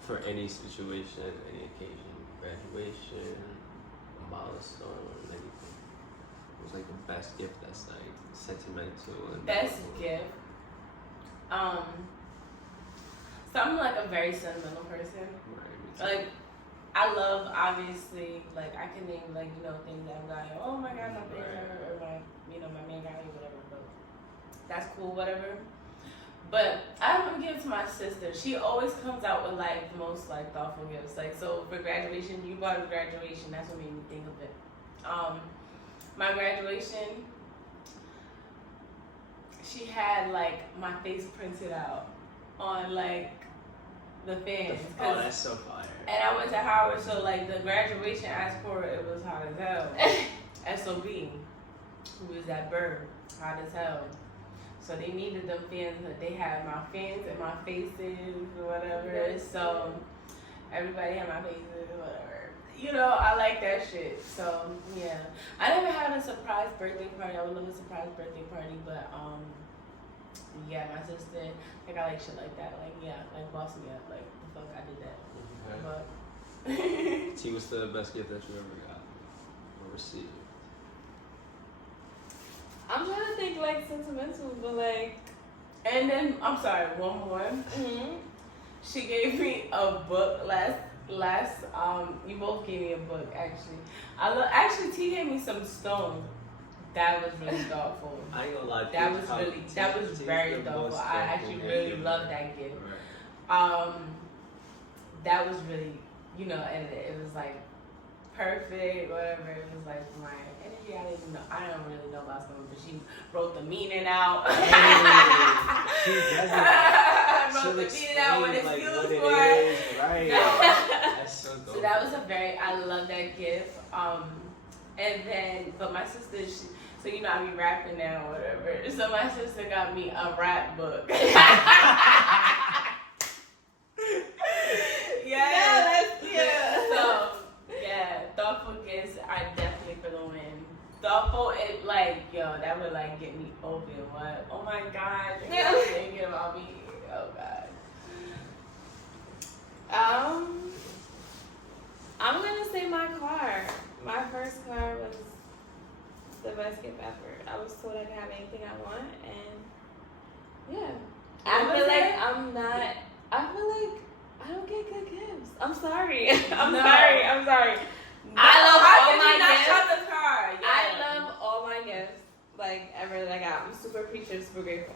For any situation, any occasion, graduation, a milestone, anything. It was like the best gift that's like sentimental and Best memorable. gift. So I'm like a very sentimental person. Right, me too. Like, I love, obviously, like, I can name, like, you know, things that I'm like, oh my god, my favorite, or my, you know, my man got me, whatever, but that's cool, whatever. But I'm gonna give it to my sister. She always comes out with, like, the most, like, thoughtful gifts. Like, so for graduation, you bought a graduation, that's what made me think of it. My graduation, she had, like, my face printed out on, like, the fans. Oh, that's so fire. And I went to Howard, so like the graduation asked for it was hot as hell. SOB, who is that bird, hot as hell. So they needed them fans, that they had my fans and my faces or whatever. So everybody had my faces or whatever. You know, I like that shit. So yeah, I never had a surprise birthday party. I would love a surprise birthday party, but yeah, my sister, like, I like shit like that. Like, yeah, like, boss me up. Like, the fuck, I did that. Okay. But T, what's the best gift that you ever got or received? I'm trying to think like sentimental, but like. and then, I'm sorry, one more. Mm-hmm. She gave me a book last, you both gave me a book, actually. Actually, T gave me some stones. That was really thoughtful. I ain't gonna lie. That was very thoughtful. I actually really loved that gift. That was really, you know, and it was like perfect, whatever. It was like my energy. I don't really know about something, but she wrote the meaning out. She doesn't. Wrote the meaning out, what it's like used what it for. is, right? That's so dope. So that was I love that gift. And then, but my sister, so you know I be rapping now or whatever. So my sister got me a rap book. So yeah, thoughtful gifts are definitely for the win. Thoughtful, it like, yo, that would like get me open. What? Oh my god, you're thinking about me. Oh god. I'm gonna say my car. My first car was the best gift ever. I was told I could have anything I want, and yeah. I feel like I don't get good gifts. I'm sorry. I'm sorry. No, I love all did my you not gifts. shut the car? Yeah. I love all my gifts, like ever that I got. I'm super appreciative, super grateful.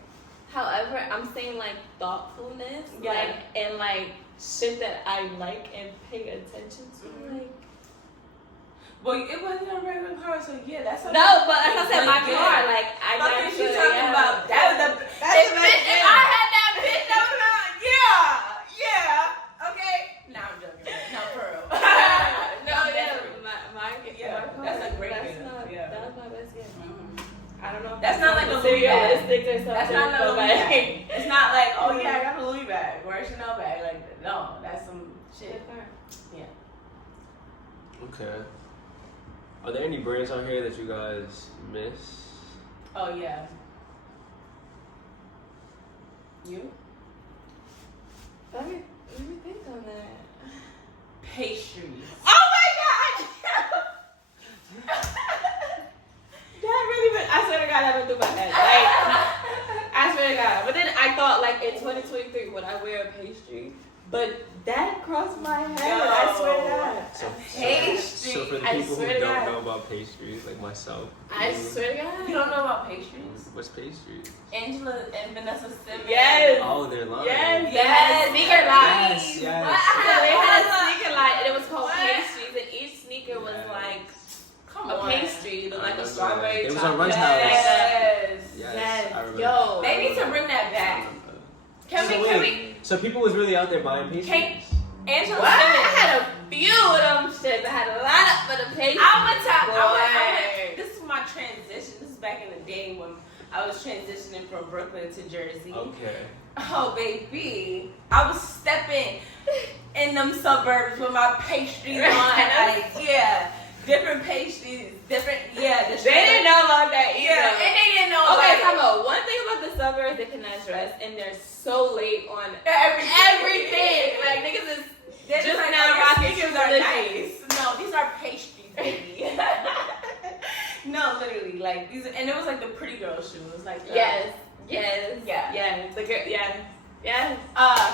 However, I'm saying like thoughtfulness, Yeah. like and like shit that I like and pay attention to, like. Well, it wasn't a regular car, so yeah, that's okay. No, but like I said, my Yeah. car, like I Fuck got is you talking about? That was the If if I had that bitch, that was not, yeah, okay. Nah, I'm joking. No, for real. no, that's yeah, real. my gift, Yeah, my car, that's a great that's gift, not, yeah. that was my best gift. Mhm. I don't know if That's not like a Louis materialistic or something. That's not a but Louis like, bag. It's not like, oh yeah, I got a Louis bag or a Chanel bag. Like, no, that's some shit. Good car. Okay. Are there any brands out here that you guys miss? Oh yeah. You? Let me think on that. Pastries. Oh my god! That really went, I swear to God, that went through my head. Like, I swear to God. But then I thought, like, in 2023, would I wear a pastry? But that crossed my head. I swear to God. So for the I people who swear to don't God. know about pastries, like myself, I swear to God. You don't know about pastries? what's pastries? Angela and Vanessa Simmons. Yes. Oh, they're lying. Yes, Yes. sneaker line. Yes, So yes. they had a sneaker line, and it was called What? pastries, and each sneaker was Yes. like Come a on. pastry, it looked I like a remember strawberry that. It was on chocolate. Run's House. Yes. Yes, I remember. Yo. They need to bring that back. Can So we? wait, so people was really out there buying pastries? Angela What? I Simmons. had a few of them shits. I had a lot of for the pastries. I went. Boy. This is my transition. This is back in the day when I was transitioning from Brooklyn to Jersey. Okay. Oh baby, I was stepping in them suburbs with my pastries on, like yeah. different pastries, different, yeah. They didn't know about that either. Yeah, and they didn't know Okay, about time out. One thing about the suburbs, they cannot dress, and they're so late on everything. Like, niggas is They're just like, now oh, rocking your shoes sneakers are nice. nice. No, these are pastries, baby. No, literally, like these, and it was like the pretty girl shoes, like Yes. The girl, Yes.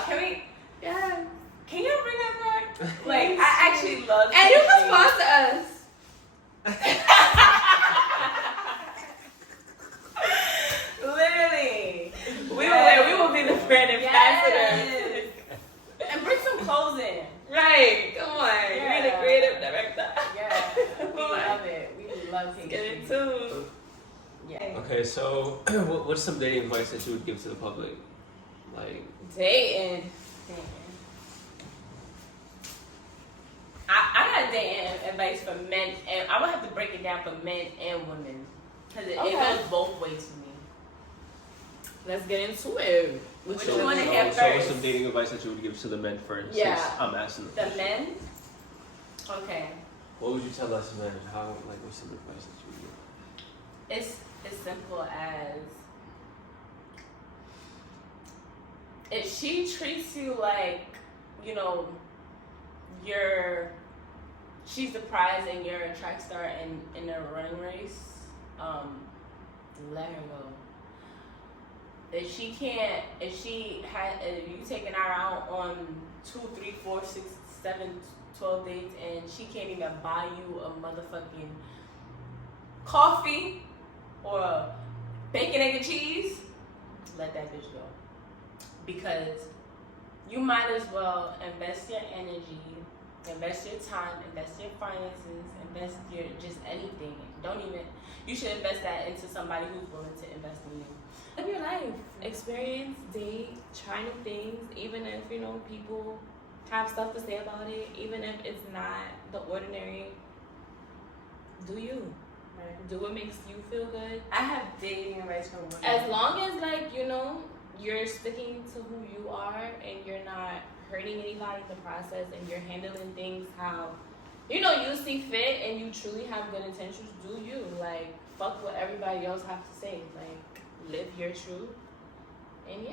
Can we? Yes. Can you bring that back? Like, I actually love. And you can pastries. sponsor us. Literally, Yes. we will be the brand ambassadors. Yes. And bring some clothes in. Right. Come on. Yeah. You're the creative director. Yeah, we love it. We love Get pastries. it too. Yeah. Okay, so what's some dating advice that you would give to the public? Like, Dating. I got dating advice for men, and I would have to break it down for men and women because it Okay. goes both ways for me. Let's get into it. Which so, one to so, hear so what's first? some dating advice that you would give to the men first? Yeah. Since I'm asking the The question. men? Okay. What would you tell us men? How, like, what's some advice that you would give? It's as simple as if she treats you like, you know, she's the prize and you're a track star in a running race, let her go. If you taking her out on 2, 3, 4, 6, 7, 12 dates and she can't even buy you a motherfucking coffee or a bacon, egg, and cheese, let that bitch go. Because you might as well invest your energy, invest your time, invest your finances, invest your just anything. You should invest that into somebody who's willing to invest in you. Live your life. Experience, date, try new things, even if, people have stuff to say about it, even if it's not the ordinary. Do you. Right. Do what makes you feel good. I have dating advice for women. As long as, you're sticking to who you are and you're not hurting anybody in the process and you're handling things how, you see fit and you truly have good intentions, do you. Fuck what everybody else has to say. Live your truth. And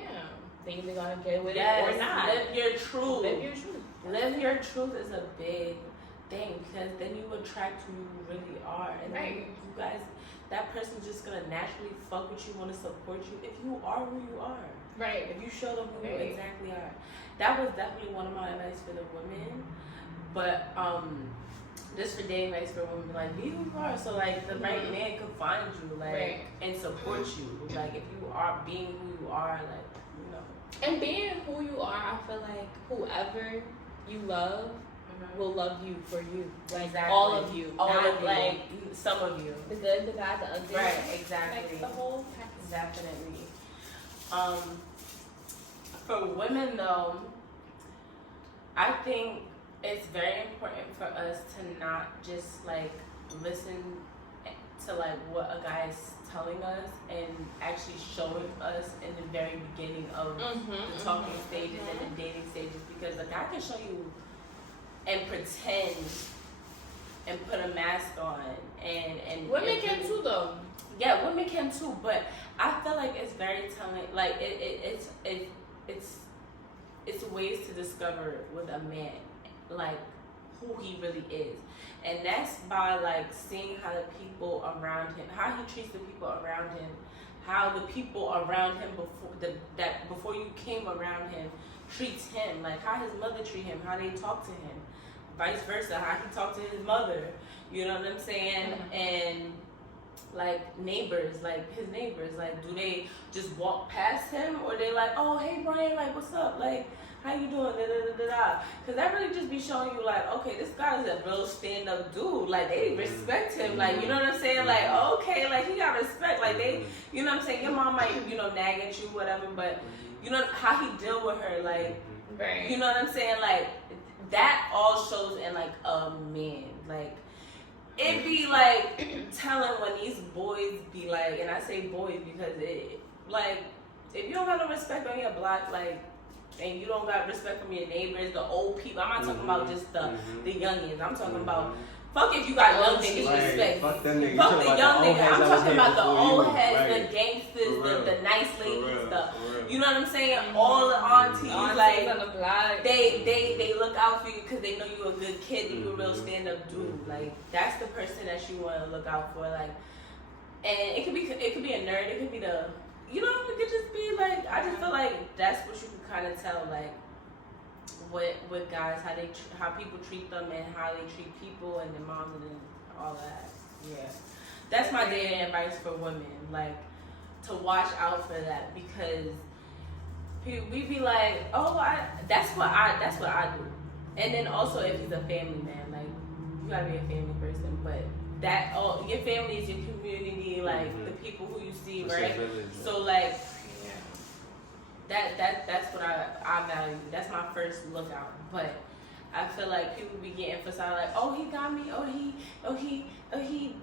things are gonna get with it or not. Live your truth. Live your truth. Live your truth is a big thing because then you attract who you really are. And then Right. you guys, that person's just gonna naturally fuck with you, want to support you if you are who you are. Right. If you show them who you Right. exactly are. That was definitely one of my advice for the women. But just for dating advice for women, be who you are. So the right man could find you, Right. and support you. If you are being who you are, And being who you are, I feel like whoever you love will love you for you. Exactly. All of you. All not of you. Some of you. the good, the bad, the ugly. Right, exactly. The whole package. Definitely. For women though, I think it's very important for us to not just listen to what a guy is telling us and actually showing us in the very beginning of the talking stages and the dating stages, because a guy can show you and pretend and put a mask on and Women can too though. Yeah, women can too, but I feel like it's very telling. It's ways to discover with a man, who he really is, and that's by seeing how the people around him, how he treats the people around him, how the people around him before you came around him treats him, how his mother treat him, how they talk to him, vice versa, how he talked to his mother. You know what I'm saying? And neighbors, his neighbors, do they just walk past him or they oh, hey Brian, what's up, how you doing, because that really just be showing you okay, this guy is a real stand-up dude, they respect him, you know what I'm saying, okay, he got respect, they, you know what I'm saying, your mom might, nag at you, whatever, but you know how he deal with her, Right. you know what I'm saying, that all shows in a man, it be telling when these boys be and I say boys because it if you don't got no respect on your block, and you don't got respect from your neighbors, the old people. I'm not talking about just the youngins. I'm talking about Fuck if you got young niggas respect. Fuck them niggas. Fuck the young niggas. I'm talking about the old heads, right. the gangsters, the nice ladies, you know what I'm saying? Mm-hmm. All the aunties, like on the block. they look out for you because they know you a good kid and you a real stand up dude. Like that's the person that you want to look out for. Like, and it could be a nerd. It could be the, you know, it could just be like, I just feel like that's what you can kind of tell, like what guys, how people treat them and how they treat people and their moms and all that. Yeah, that's my dating advice for women, like to watch out for that, because we be like, oh, that's what I do. And then also if he's a family man, like you gotta be a family person, but that your family is your community, like the people who you see, right? So like that's what I value. That's my first lookout. But I feel like people be getting facade like, oh, he got me, oh he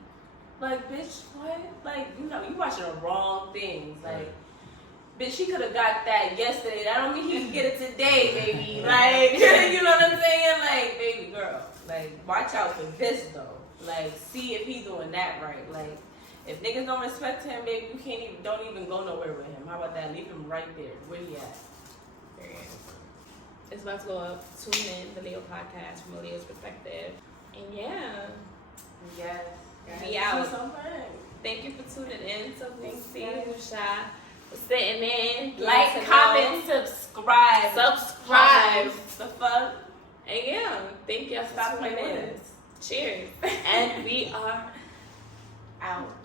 like, bitch, what? Like, you know, you watching the wrong things. Like, bitch, he could have got that yesterday. That don't mean he can get it today, baby. Like, you know what I'm saying? Like, baby girl, like, watch out for this though. Like, see if he's doing that right. Like, if niggas don't respect him, baby, you don't even go nowhere with him. How about that? Leave him right there. Where he at? It's about to go up. Tune in, the Leo podcast from a Leo's perspective. And yeah. Yes. We out. Thank you for tuning in. So thanks to you, Shy, for sitting in. Like, comment, subscribe. The fuck? And yeah, thank you for Stop tuning playing in. with us. Cheers. And we are Out.